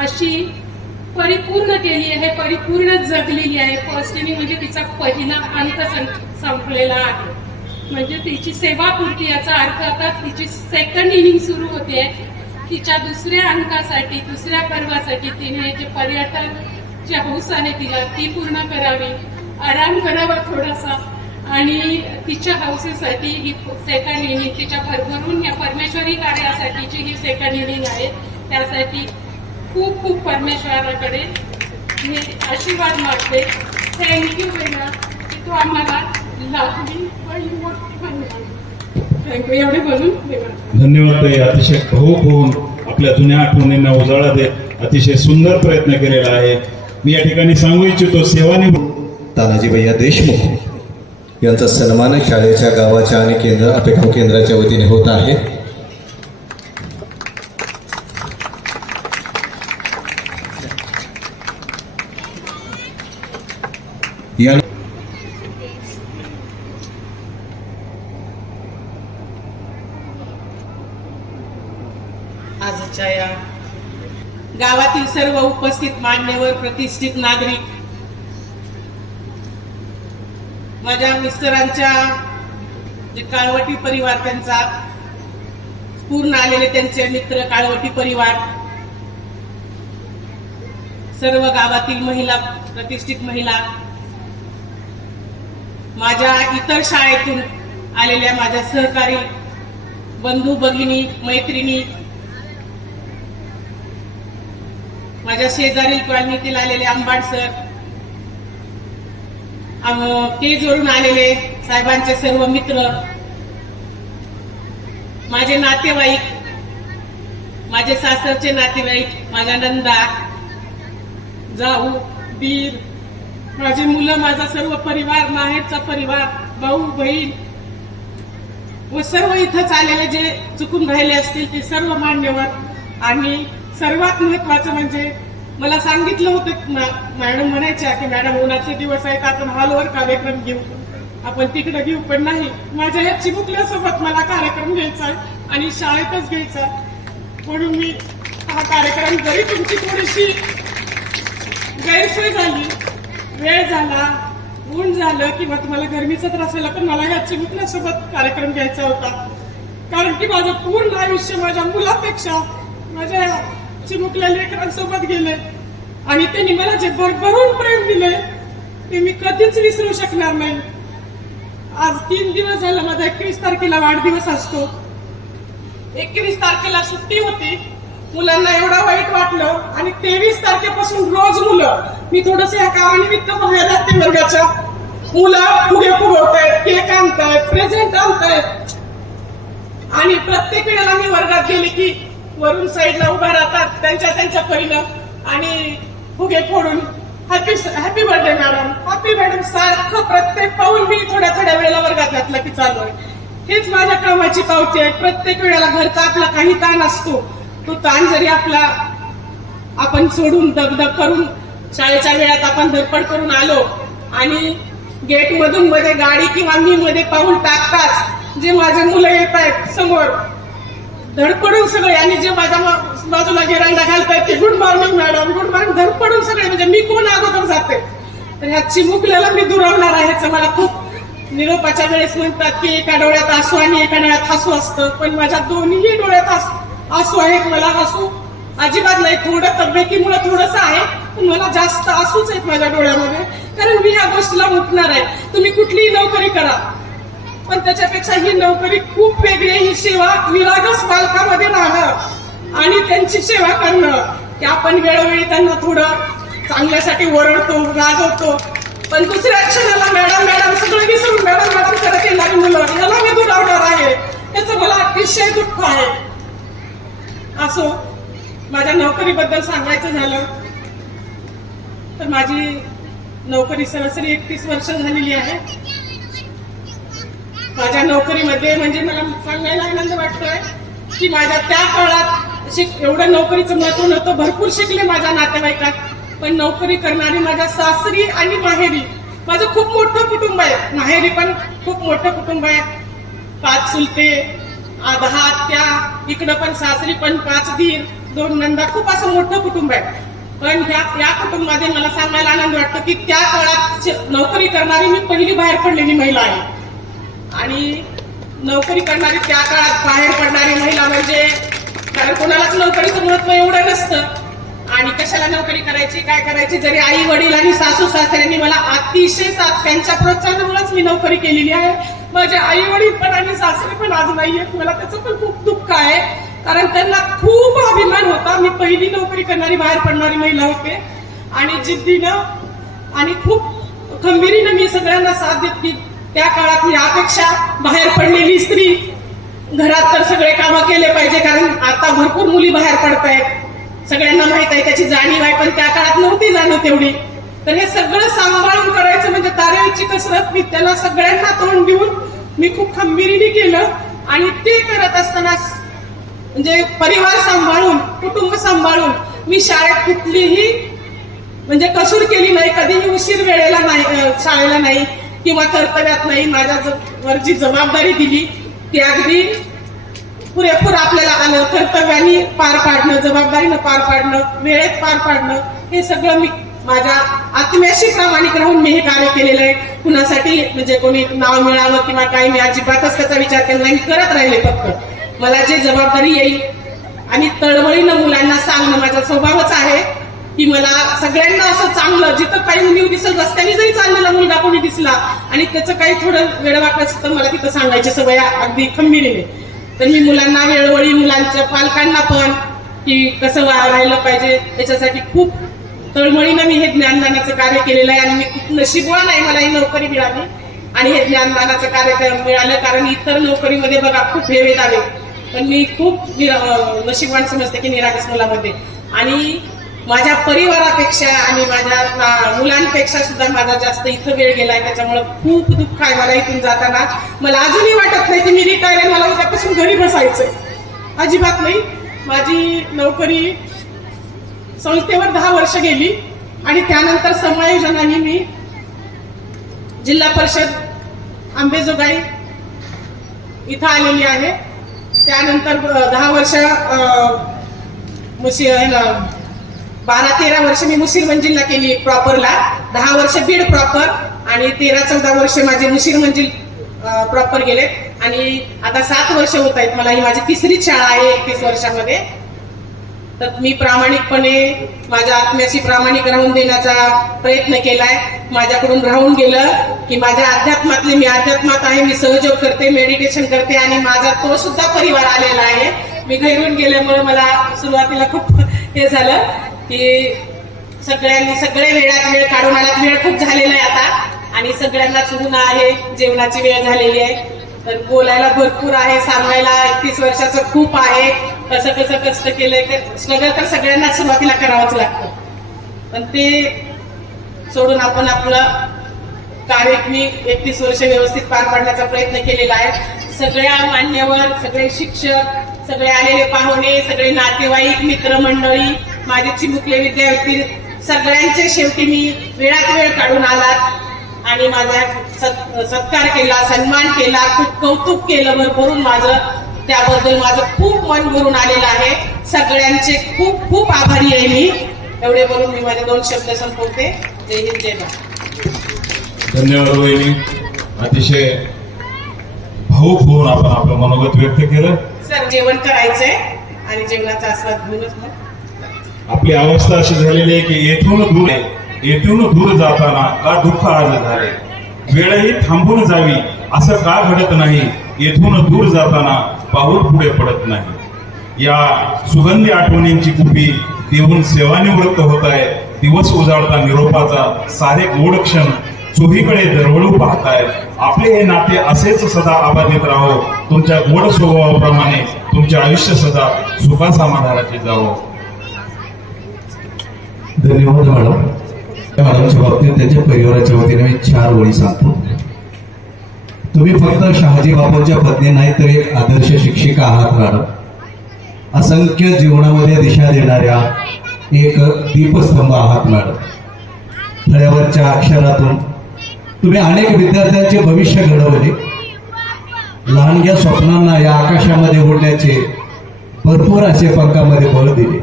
अशी परिपूर्ण केली आहे, परिपूर्ण जगलेली आहे. फर्स्ट इनिंग म्हणजे तिचा पहिला अंक संपलेला आहे. म्हणजे तिची सेवापूर्ती याचा अर्थ आता तिची सेकंड इनिंग सुरू होते. तिच्या दुसऱ्या अंकासाठी दुसऱ्या पर्वासाठी तिने जे पर्यटनच्या हौसाने तिला ती पूर्ण करावी, आराम करावा थोडासा आणि तिच्या हौसेसाठी ही सेकंड इनिंग तिच्या भरभरून या परमेश्वरी कार्यासाठीची ही सेकंड इनिंग आहे. त्यासाठी खूप खूप परमेश्वराकडे मी आशीर्वाद मागते. थँक्यू वेगळा की तू आम्हाला लागली थँक्यू एवढे बोलून वेगळा. धन्यवाद ताई. अतिशय भावूक होऊन आपल्या जुन्या आठवणींना उजाळा देत अतिशय सुंदर प्रयत्न केलेला आहे. मी या ठिकाणी सांगू इच्छितो सेवानिवृत्त तानाजी भैया देशमुख यांचा सन्मान शाळेच्या गावाच्या आणि अपेक्षाव केंद्राच्या वतीने होत आहे. या आजच्या या गावातील सर्व उपस्थित मान्यवर प्रतिष्ठित नागरिक, माझ्या मिस्टरांच्या जे काळवटी परिवार, त्यांचा पूर्ण आलेले त्यांचे मित्र काळवटी परिवार, सर्व गावातील महिला, प्रतिष्ठित महिला, माझ्या इतर शाळेतून आलेल्या माझ्या सहकारी बंधू भगिनी मैत्रिणी, माझ्या शेजारील कॉलनीतील आलेले आंबाड सर, केजवरून आलेले साहेबांचे सर्व मित्र, माझे नातेवाईक, माझे सासरचे नातेवाईक, माझ्या नंदा, जाऊ, दीर, माझी मुलं, माझा सर्व परिवार, माहेरचा परिवार, भाऊ बहीण व सर्व इथंच आलेले जे चुकून राहिले असतील ते सर्व मान्यवर. आणि सर्वात महत्वाचं म्हणजे मला सांगितलं होतं, मॅडम म्हणायच्या की मॅडम उन्हाचे दिवस आहेत, आपण हॉलवर कार्यक्रम घेऊ, आपण तिकडे घेऊ, पण नाही, माझ्या या चिमुकल्यासोबत मला कार्यक्रम घ्यायचा आहे आणि शाळेतच घ्यायचा. म्हणून मी हा कार्यक्रम, जरी तुमची थोडीशी गैरसोय झाली, वेळ झाला, ऊन झालं किंवा तुम्हाला गरमीचा त्रास झाला, पण मला या चिमुकल्यासोबत कार्यक्रम घ्यायचा होता. कारण की माझं पूर्ण आयुष्य माझ्या मुलापेक्षा माझ्या चिमुकल्या लेकरांसोबत गेले आणि त्यांनी मला जे भरभरून प्रेम दिले ते मी कधीच विसरू शकणार नाही. आज 3 दिवस झाला, माझा 21 तारखेला वाढदिवस असतो. 21 तारखेला सुट्टी होती, मुलांना एवढं वाईट वाटलं आणि 23 तारखेपासून रोज मुलं, मी थोडस या कामानिमित्त बाहेर राहते वर्गाच्या, मुलं फुगे फुगवतायत, केक आणतायत, प्रेझेंट आणतायत आणि प्रत्येक वेळेला मी वर्गात गेले की वरून साईडला उभा राहतात त्यांच्या परीनं आणि फुगे फोडून happy birthday madam, happy madam सारखं प्रत्येक पाऊल मी थोड्या वेळेला वर्गात घातलं की चालू आहे. हेच माझ्या कामाची पावती आहे. प्रत्येक वेळेला घरचा आपला काही ताण असतो, तो ताण जरी आपण सोडून दगदग करून शाळेच्या वेळात आपण धडपड करून आलो आणि गेट मधून मध्ये गाडी किंवा मी मध्ये पाऊल टाकताच जे माझे मुलं येत आहेत समोर धडपडून सगळे आणि जे माझ्या बाजूला गिरांडा घालतायत की good morning madam, good morning, धडपडून सगळे, म्हणजे मी कोण अगोदर जाते. तर ह्या चिमुकल्याला मी दुरावणार आहे याचं मला खूप निरोपाच्या वेळेस म्हणतात की एका डोळ्यात आसू आणि एका डोळ्यात हसू असतं, पण माझ्या दोन्ही डोळ्यात आसू आहेत. मला हसू अजिबात नाही, थोडं तब्येतीमुळे थोडंसं आहे, पण मला जास्त आसूच आहेत माझ्या डोळ्यामध्ये, कारण मी या गोष्टीला मुकणार आहे. तुम्ही कुठलीही नोकरी करा, पण त्याच्यापेक्षा ही नोकरी खूप वेगळी आहे. ही सेवा निरागस बालकामध्ये राहणं आणि त्यांची सेवा करणं, की आपण वेळोवेळी त्यांना थोडं चांगल्यासाठी ओरडतो, रागवतो, पण दुसऱ्या क्षणाला मॅडम मॅडम सगळं विसरून मॅडम मॅडम करत येणारी मुलं, याला मी दुरावणार आहे. याचं मला अतिशय दुःख आहे. असो, माझ्या नोकरीबद्दल सांगायचं झालं तर माझी नोकरी सरासरी 31 वर्ष झालेली आहे. माझ्या नोकरीमध्ये म्हणजे मला सांगायला आनंद वाटतोय की माझ्या त्या काळात एवढं नोकरीचं महत्व नव्हतं. भरपूर शिकले माझ्या नातेवाईकात, पण नोकरी करणारी माझ्या सासरी आणि माहेरी, माझं खूप मोठं कुटुंब आहे. माहेरी पण खूप मोठं कुटुंब आहे, 5 चुलते, 10 आत्या, इकडं पण सासरी पण 5 दीर, 2 नंदा, खूप असं मोठं कुटुंब आहे. पण या कुटुंबामध्ये मला सांगायला आनंद वाटतो की त्या काळात नोकरी करणारी मी पहिली बाहेर पडलेली महिला आहे. आणि नोकरी करणारी त्या काळात बाहेर पडणारी महिला म्हणजे, कारण कोणालाच नोकरीचं महत्व एवढं नसतं आणि कशाला नोकरी करायची काय करायची. जरी आई वडील आणि सासू सासऱ्यांनी मला अतिशय साथ, त्यांच्या प्रोत्साहनामुळेच मी नोकरी केलेली आहे. माझे आई वडील पण आणि सासरे पण आज नाहीयेत. मला त्याचं पण खूप दुःख आहे, कारण त्यांना खूप अभिमान होता. मी पहिली नोकरी करणारी बाहेर पडणारी महिला होते आणि जिद्दीनं आणि खूप खंबीरीनं मी सगळ्यांना साथ देत की त्या काळात मी अपेक्षा बाहेर पडलेली स्त्री, घरात तर सगळे कामं केले पाहिजे, कारण आता भरपूर मुली बाहेर पडतायत, सगळ्यांना माहित आहे, त्याची जाणीव आहे, पण त्या काळात नव्हती जाणीव तेवढी. तर हे सगळं सांभाळून करायचं म्हणजे तारेवरची कसरत. मी त्याला सगळ्यांना तोंड देऊन मी खूप खंबीरीने केलं आणि ते करत असताना म्हणजे परिवार सांभाळून, कुटुंब सांभाळून मी शाळेत कुठलीही म्हणजे कसूर केली नाही, कधीही उशीर वेळेला नाही, शाळेला नाही किंवा कर्तव्यात नाही. माझ्यावर जी जबाबदारी दिली ती अगदी पुरेपूर आपल्याला आलं. कर्तव्याने पार पाडणं, जबाबदारीनं पार पाडणं, वेळेत पार पाडणं, हे सगळं मी माझ्या आत्म्याशी प्रामाणिक राहून मी हे कार्य केलेलं आहे. कुणासाठी म्हणजे कोणी नाव मिळावं किंवा काही, मी अजिबातच त्याचा विचार केला नाही. मी करत राहिले फक्त मला जे जबाबदारी येईल आणि तळमळीनं मुलांना सांगणं माझा स्वभावच आहे की मला सगळ्यांना असं चांगलं, जिथं काही मुली दिसत रस्त्याने जरी चाललेला मुलगा कोणी दिसला आणि त्याचं काही थोडं वेळवाकड असतं तर मला तिथं सांगायची सवय अगदी खंबीरीने. तर मी मुलांना वेळोवेळी, मुलांच्या पालकांना पण की कसं राहिलं पाहिजे त्याच्यासाठी खूप तळमळीनं मी हे ज्ञानदानाचं कार्य केलेलं आहे आणि मी खूप नशीबवान आहे, मला ही नोकरी मिळाली आणि हे ज्ञानदानाचं कार्य मिळालं. कारण इतर नोकरीमध्ये बघा खूप हेवे दावे, पण मी खूप नशीबवान समजते की निरागस मुलामध्ये. आणि माझ्या परिवारापेक्षा आणि माझ्या मुलांपेक्षा सुद्धा माझा जास्त इथं वेळ गेलाय, त्याच्यामुळे खूप दुःख आहे मला इथून जाताना. मला अजूनही वाटत नाही की मी रिटायर आहे, मला उद्यापासून घरी बसायचंय, अजिबात नाही. माझी नोकरी संस्थेवर 10 वर्ष गेली आणि त्यानंतर समायोजनाने मी जिल्हा परिषद अंबेजोगाई इथं आलेली आहे. त्यानंतर 10 वर्ष 12-13 वर्ष मी मुशीरमंजिलला केली प्रॉपरला, 10 वर्ष बीड प्रॉपर आणि 13-14 वर्ष माझे मुशीरमंजिल प्रॉपर गेले आणि आता 7 वर्ष होत आहेत मला. ही माझी 3री शाळा आहे 31 वर्षामध्ये. तर मी प्रामाणिकपणे माझ्या आत्म्याशी प्रामाणिक राहून देण्याचा प्रयत्न केलाय. माझ्याकडून राहून गेलं की माझ्या अध्यात्मातले, मी अध्यात्मात आहे, मी सहयोग करते, मेडिटेशन करते आणि माझा तो सुद्धा परिवार आलेला आहे. मी घरून गेल्यामुळे मला सुरुवातीला खूप हे झालं की सगळ्यांनी सगळे वेळात वेळ काढून आल्यात. वेळ खूप झालेला आहे आता आणि सगळ्यांनाच ऊन आहे, जेवणाची वेळ झालेली आहे. तर बोलायला भरपूर आहे, सांगायला 31 वर्षाचं खूप आहे. कसं कसं कष्ट केलंय, स्ट्रगल तर सगळ्यांना सुरुवातीला करावंच लागतं, पण ते सोडून आपण आपलं कार्य मी 31 वर्ष व्यवस्थित पार पाडण्याचा प्रयत्न केलेला आहे. सगळ्या मान्यवर, सगळे शिक्षक, सगळे आलेले पाहुणे, सगळे नातेवाईक, मित्रमंडळी, माझे चिमुकले विद्यार्थी, सगळ्यांचे शेवटी मी वेळात वेळ काढून आलात आणि माझा सत्कार केला, सन्मान केला, खूप कौतुक केलं भरभरून माझं. त्याबद्दल माझं खूप मन भरून आलेलं आहे. सगळ्यांचे खूप खूप आभारी आहे मी. एवढे बोलून मी माझे 2 शब्द संपवते. जय हिंद, जय महाराष्ट्र. धन्यवाद वहिनी, अतिशय भावूक होऊन आपण आपलं मनोगत व्यक्त केलं. सर, जेवण करायचंय आणि जेवणाचा आस्वाद घेऊनच मग आपली अवस्था अशी झालेली आहे की येथून दूर जाताना का दुःख आज झाले, वेळही थांबून जावी असं का घडत नाही, येथून दूर जाताना पाऊल पुढे पडत नाही. या सुगंधी आठवणींची कुपी देऊन सेवानिवृत्त होत आहे. दिवस उजाडता निरोपाचा सारे गोड क्षण चोहीकडे दरवळू पाहतायत. आपले हे नाते असेच सदा अबाधित राहो. तुमच्या गोड स्वभावाप्रमाणे तुमचे आयुष्य सदा सुखा समाधानाचे जावो. धन्यवाद मॅडम. मॅडमच्या बाबतीत त्यांच्या परिवाराच्या वतीने मी 4 ओळी सांगतो. तुम्ही फक्त शहाजी बापूंच्या पत्नी नाही तर एक आदर्श शिक्षिका आहात मॅडम. असंख्य जीवनामध्ये दिशा देणाऱ्या एक दीपस्तंभ आहात मॅडम. फळ्यावरच्या अक्षरातून तुम्ही अनेक विद्यार्थ्यांचे भविष्य घडवले. लहानग्या स्वप्नांना या आकाशामध्ये उडण्याचे भरपूर असे पंखामध्ये बळ दिले.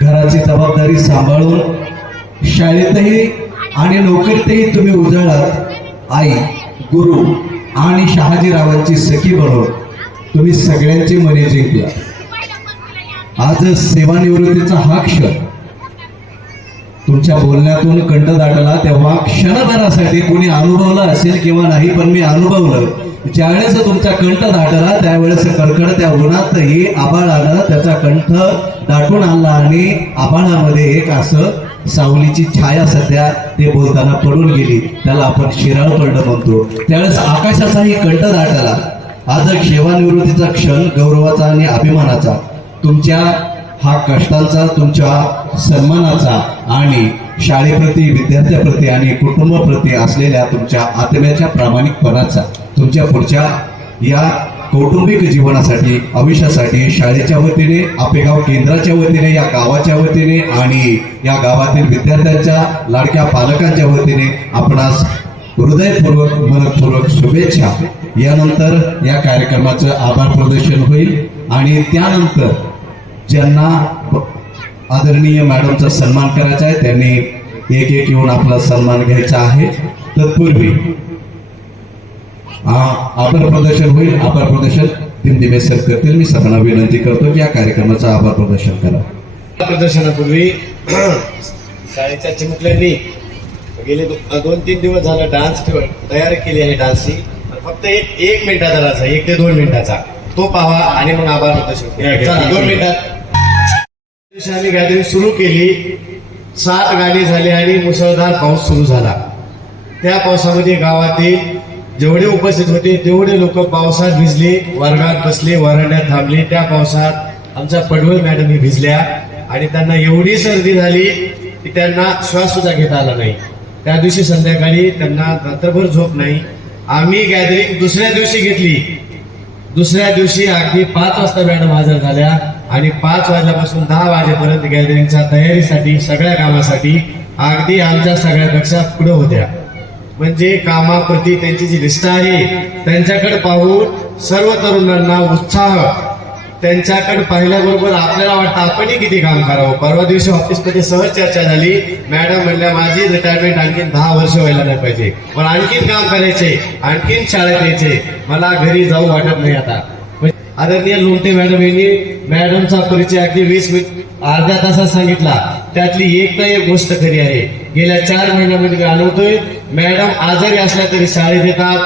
घराची जबाबदारी सांभाळून शाळेतही आणि नोकरीतही तुम्ही उजळलात. आई, गुरु आणि शहाजीरावांची सखी बनवून तुम्ही सगळ्यांची मने जिंकला. आज सेवानिवृत्तीचा हा क्षण तुमच्या बोलण्यातून कंठ दाटला, तेव्हा क्षणभरासाठी कोणी अनुभवलं असेल किंवा नाही, पण मी अनुभवलं. ज्यावेळेस तुमचा कंठ दाटला त्यावेळेस कडकडत्या उन्हातही आभाळानं त्याचा कंठ दाटून आणला आणि आभाळामध्ये एक असं सावलीची छाया सध्या ते बोलताना पडून गेली, त्याला आपण शिराळ पडलं म्हणतो. त्यावेळेस आकाशाचाही कंठ दाटला. आज सेवानिवृत्तीचा क्षण गौरवाचा आणि अभिमानाचा, तुमच्या हा कष्टांचा, तुमच्या सन्मानाचा आणि शाळेप्रती, विद्यार्थ्याप्रती आणि कुटुंबाप्रती असलेल्या तुमच्या आत्म्याच्या प्रामाणिकपणाचा, तुमच्या पुढच्या या कौटुंबिक जीवनासाठी, आयुष्यासाठी शाळेच्या वतीने, आपेगाव केंद्राच्या वतीने, या गावाच्या वतीने आणि या गावातील विद्यार्थ्यांच्या लाडक्या पालकांच्या वतीने आपणास हृदयपूर्वक, मनपूर्वक शुभेच्छा. यानंतर या कार्यक्रमाचं आभार प्रदर्शन होईल आणि त्यानंतर ज्यांना आदरणीय मॅडमचा सन्मान करायचा आहे त्यांनी एक एक येऊन आपला सन्मान घ्यायचा आहे. तत्पूर्वी आभार प्रदर्शन होईल. आभार प्रदर्शन दिमदिमे सर करतील. मी सर्वांना विनंती करतो की या कार्यक्रमाचं आभार प्रदर्शन करा. प्रदर्शनापूर्वी शाळेच्या चिमुकल्यांनी गेले 2-3 दिवस झाला डान्स तयार केली आहे. डान्सची फक्त एक मिनिटाचा डान्स आहे, 1 ते 2 मिनिटाचा, तो पाहा आणि मग आभार प्रदर्शन 2 मिनिटात. आम्ही गॅदरिंग सुरू केली, 7 गाणी झाली आणि मुसळधार पाऊस सुरू झाला. त्या पावसामध्ये गावातील जेवढे उपस्थित होते तेवढे लोक पावसात भिजले, वर्गात बसले, वरांड्यात थांबले. त्या पावसात आमच्या पडवळ मॅडमही भिजल्या आणि त्यांना एवढी सर्दी झाली की त्यांना श्वास सुद्धा घेता आला नाही. त्या दिवशी संध्याकाळी त्यांना रात्रभर झोप नाही. आम्ही गॅदरिंग दुसऱ्या दिवशी घेतली. दुसऱ्या दिवशी अगदी 5 वाजता मॅडम हजर झाल्या आणि 5 वाजल्यापासून 10 वाजेपर्यंत गॅदरिंगच्या तयारीसाठी, सगळ्या कामासाठी अगदी आमच्या सगळ्यापेक्षा पुढे होत्या. म्हणजे कामाप्रती त्यांची जी निष्ठा आहे त्यांच्याकडे पाहून सर्व तरुणांना उत्साह, त्यांच्याकडे पाहिल्याबरोबर आपल्याला वाटतं आपणही किती काम करावं. परवा दिवशी ऑफिसमध्ये सहज चर्चा झाली. मॅडम म्हणल्या माझी रिटायरमेंट आणखीन 10 वर्ष व्हायला नाही पाहिजे, पण आणखीन काम करायचे, आणखीन शाळेत यायचे, मला घरी जाऊ वाटत नाही आता. आदरणीय लोमटे मॅडम यांनी मॅडमचा परिचय अगदी 20 मिनिट अर्ध्या तासात सांगितला. त्यातली एक ना एक गोष्ट खरी आहे. गेल्या 4 महिन्यामध्ये मी अनुभवतोय, मॅडम आजारी असल्या तरी शाळेत येतात.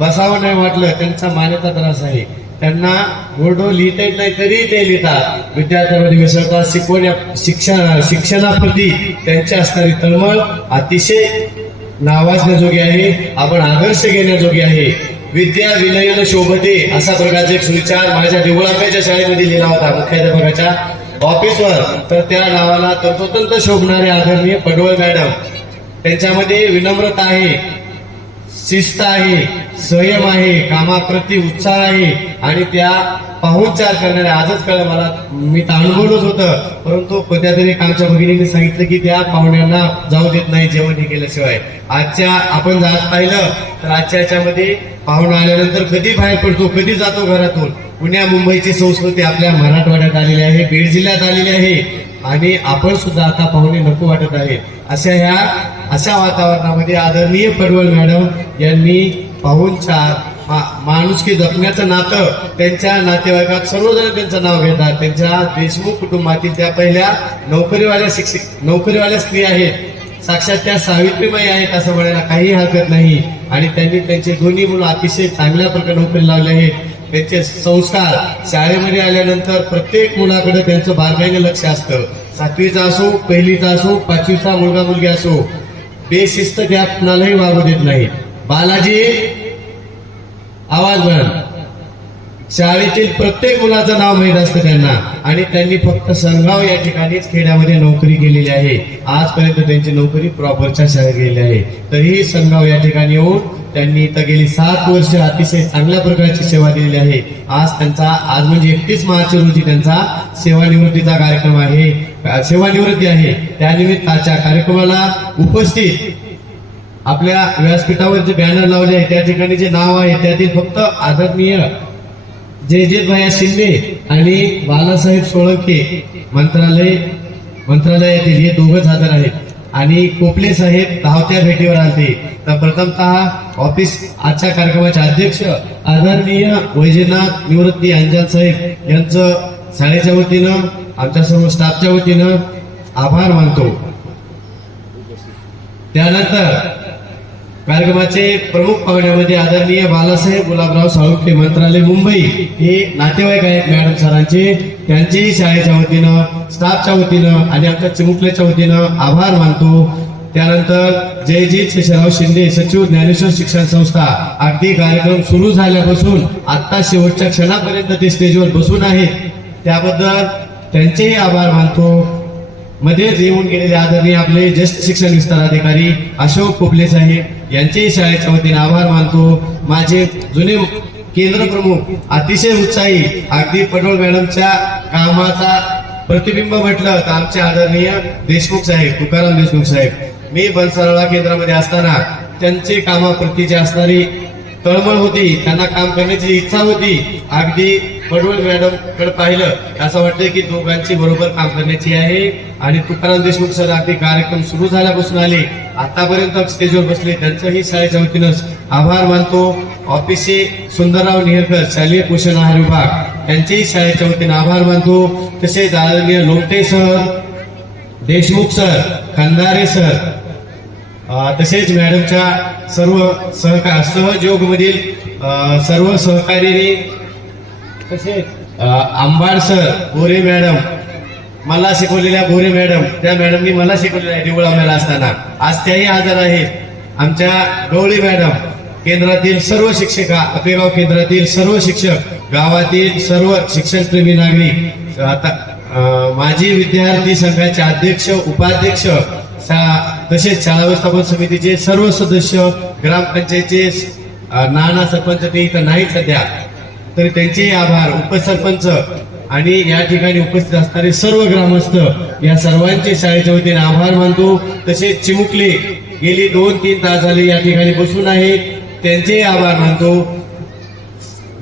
बसावं नाही वाटलं, त्यांचा मान्यता त्रास आहे, त्यांना बोर्डो लिहिता येत नाही तरी ते लिहितात. विद्यार्थ्यांमध्ये मिसळतात. शिक्षणाप्रती त्यांची असणारी तळमळ अतिशय नावाजण्याजोगी आहे. आपण आदर्श घेण्याजोगी आहे. विद्या विनयन शोभते असा प्रकारचा एक सुविचार माझ्या देवळांब्याच्या शाळेमध्ये लिहिला होता मुख्याध्यापकाच्या ऑफिसवर. तर त्या नावाला तंतोतंत शोभणारे आदरणीय पडवळ मॅडम, त्यांच्यामध्ये विनम्रता आहे, शिस्त आहे, संयम आहे, कामाप्रती उत्साह आहे आणि त्या पाहुणचार करणाऱ्या. आजच कळलं मला, मी तर अनुभवलंच होतं, परंतु कोणत्या तरी कामच्या भगिनीने सांगितलं की त्या पाहुण्यांना जाऊ देत नाही जेवण हे केल्याशिवाय. आजच्या आपण आज पाहिलं तर आजच्या याच्यामध्ये पाहुणा आल्यानंतर कधी बाहेर पडतो, कधी जातो घरातून. पुण्या मुंबईची संस्कृती आपल्या मराठवाड्यात आलेली आहे, बीड जिल्ह्यात आलेली आहे आणि आपण सुद्धा आता पाहुणे नको वाटत आहे. अशा वातावरणामध्ये आदरणीय पडवळ मॅडम यांनी पाहुणचार, माणुसकी जपण्याचं नातं, त्यांच्या नातेवाईकात सर्वजण त्यांचं नाव घेतात. त्यांच्या देशमुख कुटुंबातील त्या पहिल्या नोकरीवाल्या स्त्री आहेत. साक्षात त्या सावित्रीबाई आहेत असं म्हणायला काही हरकत नाही. आणि त्यांनी त्यांचे दोन्ही मुलं अतिशय चांगल्या प्रकारे नोकरी लावले आहेत. त्यांचे संस्कार, शाळेमध्ये आल्यानंतर प्रत्येक मुलाकडे त्यांचं बारकाईने लक्ष असतं. 7वीचा असो, 1लीचा असो, 5वीचा मुलगा मुलगी असो, बेशिस्त त्या कुणालाही वागू देत नाही. बालाजी आवाज बंद. शाळेतील प्रत्येक मुलाचं नाव माहीत असतं त्यांना आणि त्यांनी फक्त सनगाव या ठिकाणीच खेड्यामध्ये नोकरी केलेली आहे. आजपर्यंत त्यांची नोकरी प्रॉपरच्या शाळेत गेलेली आहे. तरीही सनगाव या ठिकाणी येऊन त्यांनी इथं गेली 7 वर्ष अतिशय चांगल्या प्रकारची सेवा दिलेली आहे. आज म्हणजे 31 मार्च रोजी त्यांचा सेवानिवृत्तीचा कार्यक्रम आहे, सेवानिवृत्ती आहे. त्यानिमित्ताच्या कार्यक्रमाला उपस्थित आपल्या व्यासपीठावर जे बॅनर लावले आहे त्या ठिकाणी जे नाव आहे त्यातील फक्त आदरणीय जयजितभाई शिंदे आणि बालासाहेब सोळंके मंत्रालयातील हे दोघंच हजर आहेत. आणि कोपले साहेब धावत्या भेटीवर आलते. तर प्रथमतः ऑफिस आजच्या कार्यक्रमाचे अध्यक्ष आदरणीय वैजनाथ निवृत्ती अंजन साहेब यांचं शाळेच्या वतीनं आमच्या सर्व स्टाफच्या वतीनं आभार मानतो. त्यानंतर कार्यक्रमाचे प्रमुख पाहुण्यामध्ये आदरणीय बालासाहेब गुलाबराव साळुंखे मंत्रालय मुंबई हे नातेवाईक आहेत मॅडम सरांचे. त्यांचेही शाळेच्या वतीनं स्टाफच्या वतीनं आणि आमच्या चिमुकल्याच्या वतीनं आभार मानतो. त्यानंतर जयजीत शेषराव शिंदे सचिव ज्ञानेश्वर शिक्षण संस्था अगदी कार्यक्रम सुरू झाल्यापासून आता शेवटच्या क्षणापर्यंत ते स्टेजवर बसून आहेत, त्याबद्दल त्यांचेही आभार मानतो. मध्येच येऊन गेलेले आदरणीय आपले ज्येष्ठ शिक्षण विस्तार अधिकारी अशोक कोपले साहेब यांचेही शाळेच्या वतीने आभार मानतो. माझे जुने केंद्र प्रमुख अतिशय उत्साही, अगदी पडोळ मॅडमच्या कामाचा प्रतिबिंब म्हटलं तर आमचे आदरणीय देशमुख साहेब, तुकाराम देशमुख साहेब. मी बनसरळा केंद्रामध्ये असताना त्यांची कामाप्रतीची असणारी तळमळ होती, त्यांना काम करण्याची इच्छा होती. अगदी पडवळ मॅडम कडे पाहिलं असं वाटतं की दोघांची बरोबर काम करण्याची आहे. आणि तुकाराम देशमुख सर अगदी कार्यक्रम सुरू झाल्यापासून आले आतापर्यंत स्टेजवर बसले, त्यांचंही शाळेच्या वतीनं आभार मानतो. ऑफिसचे सुंदरराव निहरकर शालेय पोषण आहार विभाग यांचेही शाळेच्या वतीनं आभार मानतो. तसेच आदरणीय Lomte sir, Deshmukh sir, Khandare sir, तसेच मॅडमच्या सर्व सहयोगमधील सर्व सहकार्याने, तसेच आंबाड सर, गोरे मॅडम, मला शिकवलेल्या गोरे मॅडम, त्या मॅडमनी मला शिकवलेल्या डिवळाव्याला असताना आज त्याही हजर आहेत. आमच्या गवळी मॅडम, केंद्रातील सर्व शिक्षिका, आपेगाव केंद्रातील सर्व शिक्षक, गावातील सर्व शिक्षणप्रेमी नागरिक, माजी विद्यार्थी संघाचे अध्यक्ष, उपाध्यक्ष, तसेच शाळा व्यवस्थापन समितीचे सर्व सदस्य, ग्रामपंचायतचे नाना सरपंच ते इथं नाही सध्या, तरी त्यांचेही आभार, उपसरपंच आणि या ठिकाणी उपस्थित असणारे सर्व ग्रामस्थ या सर्वांचे शाळेच्या वतीने आभार मानतो. तसेच चिमुकले गेली 2-3 तास झाले या ठिकाणी बसून आहेत, त्यांचेही आभार मानतो.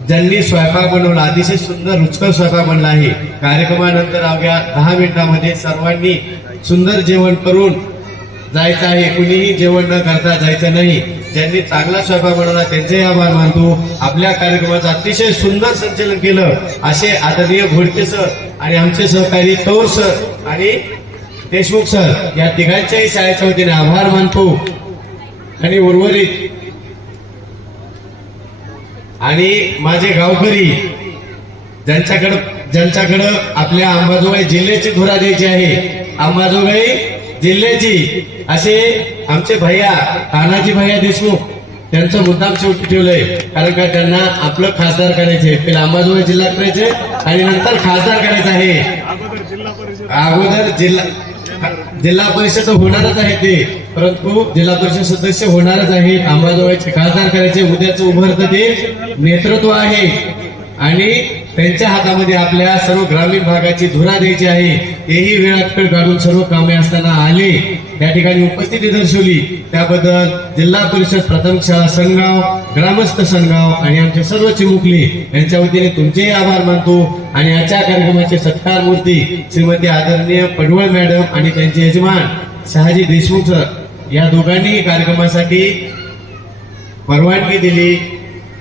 ज्यांनी स्वयंपाक बनवला, अतिशय सुंदर रुचकर स्वयंपाक बनला आहे. कार्यक्रमानंतर अवघ्या 10 मिनिटांमध्ये सर्वांनी सुंदर जेवण करून जायचं आहे, कुणीही जेवण न करता जायचं नाही. ज्यांनी चांगला स्वयंपाक बनवला त्यांचेही आभार मानतो. आपल्या कार्यक्रमाचं अतिशय सुंदर संचलन केलं असे आदरणीय घोडके सर आणि आमचे सहकारी तौर सर आणि देशमुख सर या तिघांच्याही शाळेच्या वतीने आभार मानतो. आणि उर्वरित आणि माझे गावकरी ज्यांच्याकडं आपल्या अंबाजोगाई जिल्ह्याची धुरा द्यायची आहे, अंबाजोगाई जिल्ह्याची, असे आमचे भैया तानाजी भैया देशमुख त्यांचं मुद्दाम शेवटी ठेवलंय, कारण का त्यांना आपलं खासदार करायचे, पहिले अंबाजोगाई जिल्हा करायचे आणि नंतर खासदार करायचं आहे. अगोदर जिल्हा परिषद होणारच आहे ते, परंतु जिल्हा परिषद सदस्य होणारच आहे, अंबाजोगाईचे खासदार करायचे. उद्याचं उभरतं ते नेतृत्व आहे आणि त्यांच्या हातामध्ये आपल्या सर्व ग्रामीण भागाची धुरा द्यायची आहे. तेही वेळात वेळ काढून सर्व कामे असताना आले, त्या ठिकाणी उपस्थिती दर्शवली, त्याबद्दल जिल्हा परिषद प्राथमिक शाळा सनगाव, ग्रामस्थ सनगाव आणि आमचे सर्व चिमुकले यांच्या वतीने तुमचेही आभार मानतो. आणि आजच्या कार्यक्रमाचे सत्कार मूर्ती श्रीमती आदरणीय पडवळ मॅडम आणि त्यांचे यजमान शहाजी देशमुख सर या दोघांनी कार्यक्रमासाठी परवानगी दिली.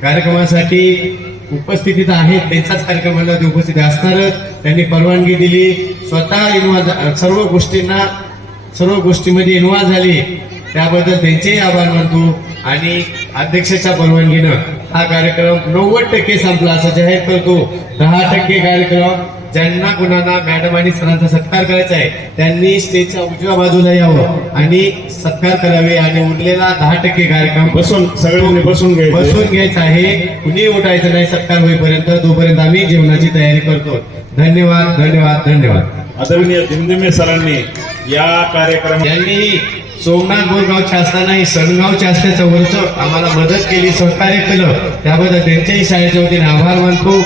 कार्यक्रमासाठी उपस्थितीत आहेत, त्यांचाच कार्यक्रमाला ते उपस्थित असणारच, त्यांनी परवानगी दिली. स्वतः सर्व गोष्टीमध्ये इन्व्हॉल्व झाले, त्याबद्दल त्यांचेही आभार मानतो. आणि अध्यक्षाच्या परवानगीनं हा कार्यक्रम 90% संपला असं जाहीर करतो. 10% कार्यक्रम ज्यांना कुणाला मॅडम आणि सरांचा सत्कार करायचा आहे त्यांनी स्टेजच्या उजव्या बाजूला यावं आणि सत्कार करावे. आणि उरलेला 10% कार्यक्रम सगळ्यांनी बसून घ्यायचा आहे, कुणी उठायचं नाही सत्कार होईपर्यंत. तोपर्यंत आम्ही जेवणाची तयारी करतो. धन्यवाद, धन्यवाद, धन्यवाद. आदरणीय दिमदिमे सरांनी या कार्यक्रम यांनी सोमनाथ बोरगावच्या असतानाही सनगावच्या असल्याचं वरचं आम्हाला मदत केली, सहकार्य केलं, त्याबद्दल त्यांच्याही शाळेच्या वतीने आभार मानतो.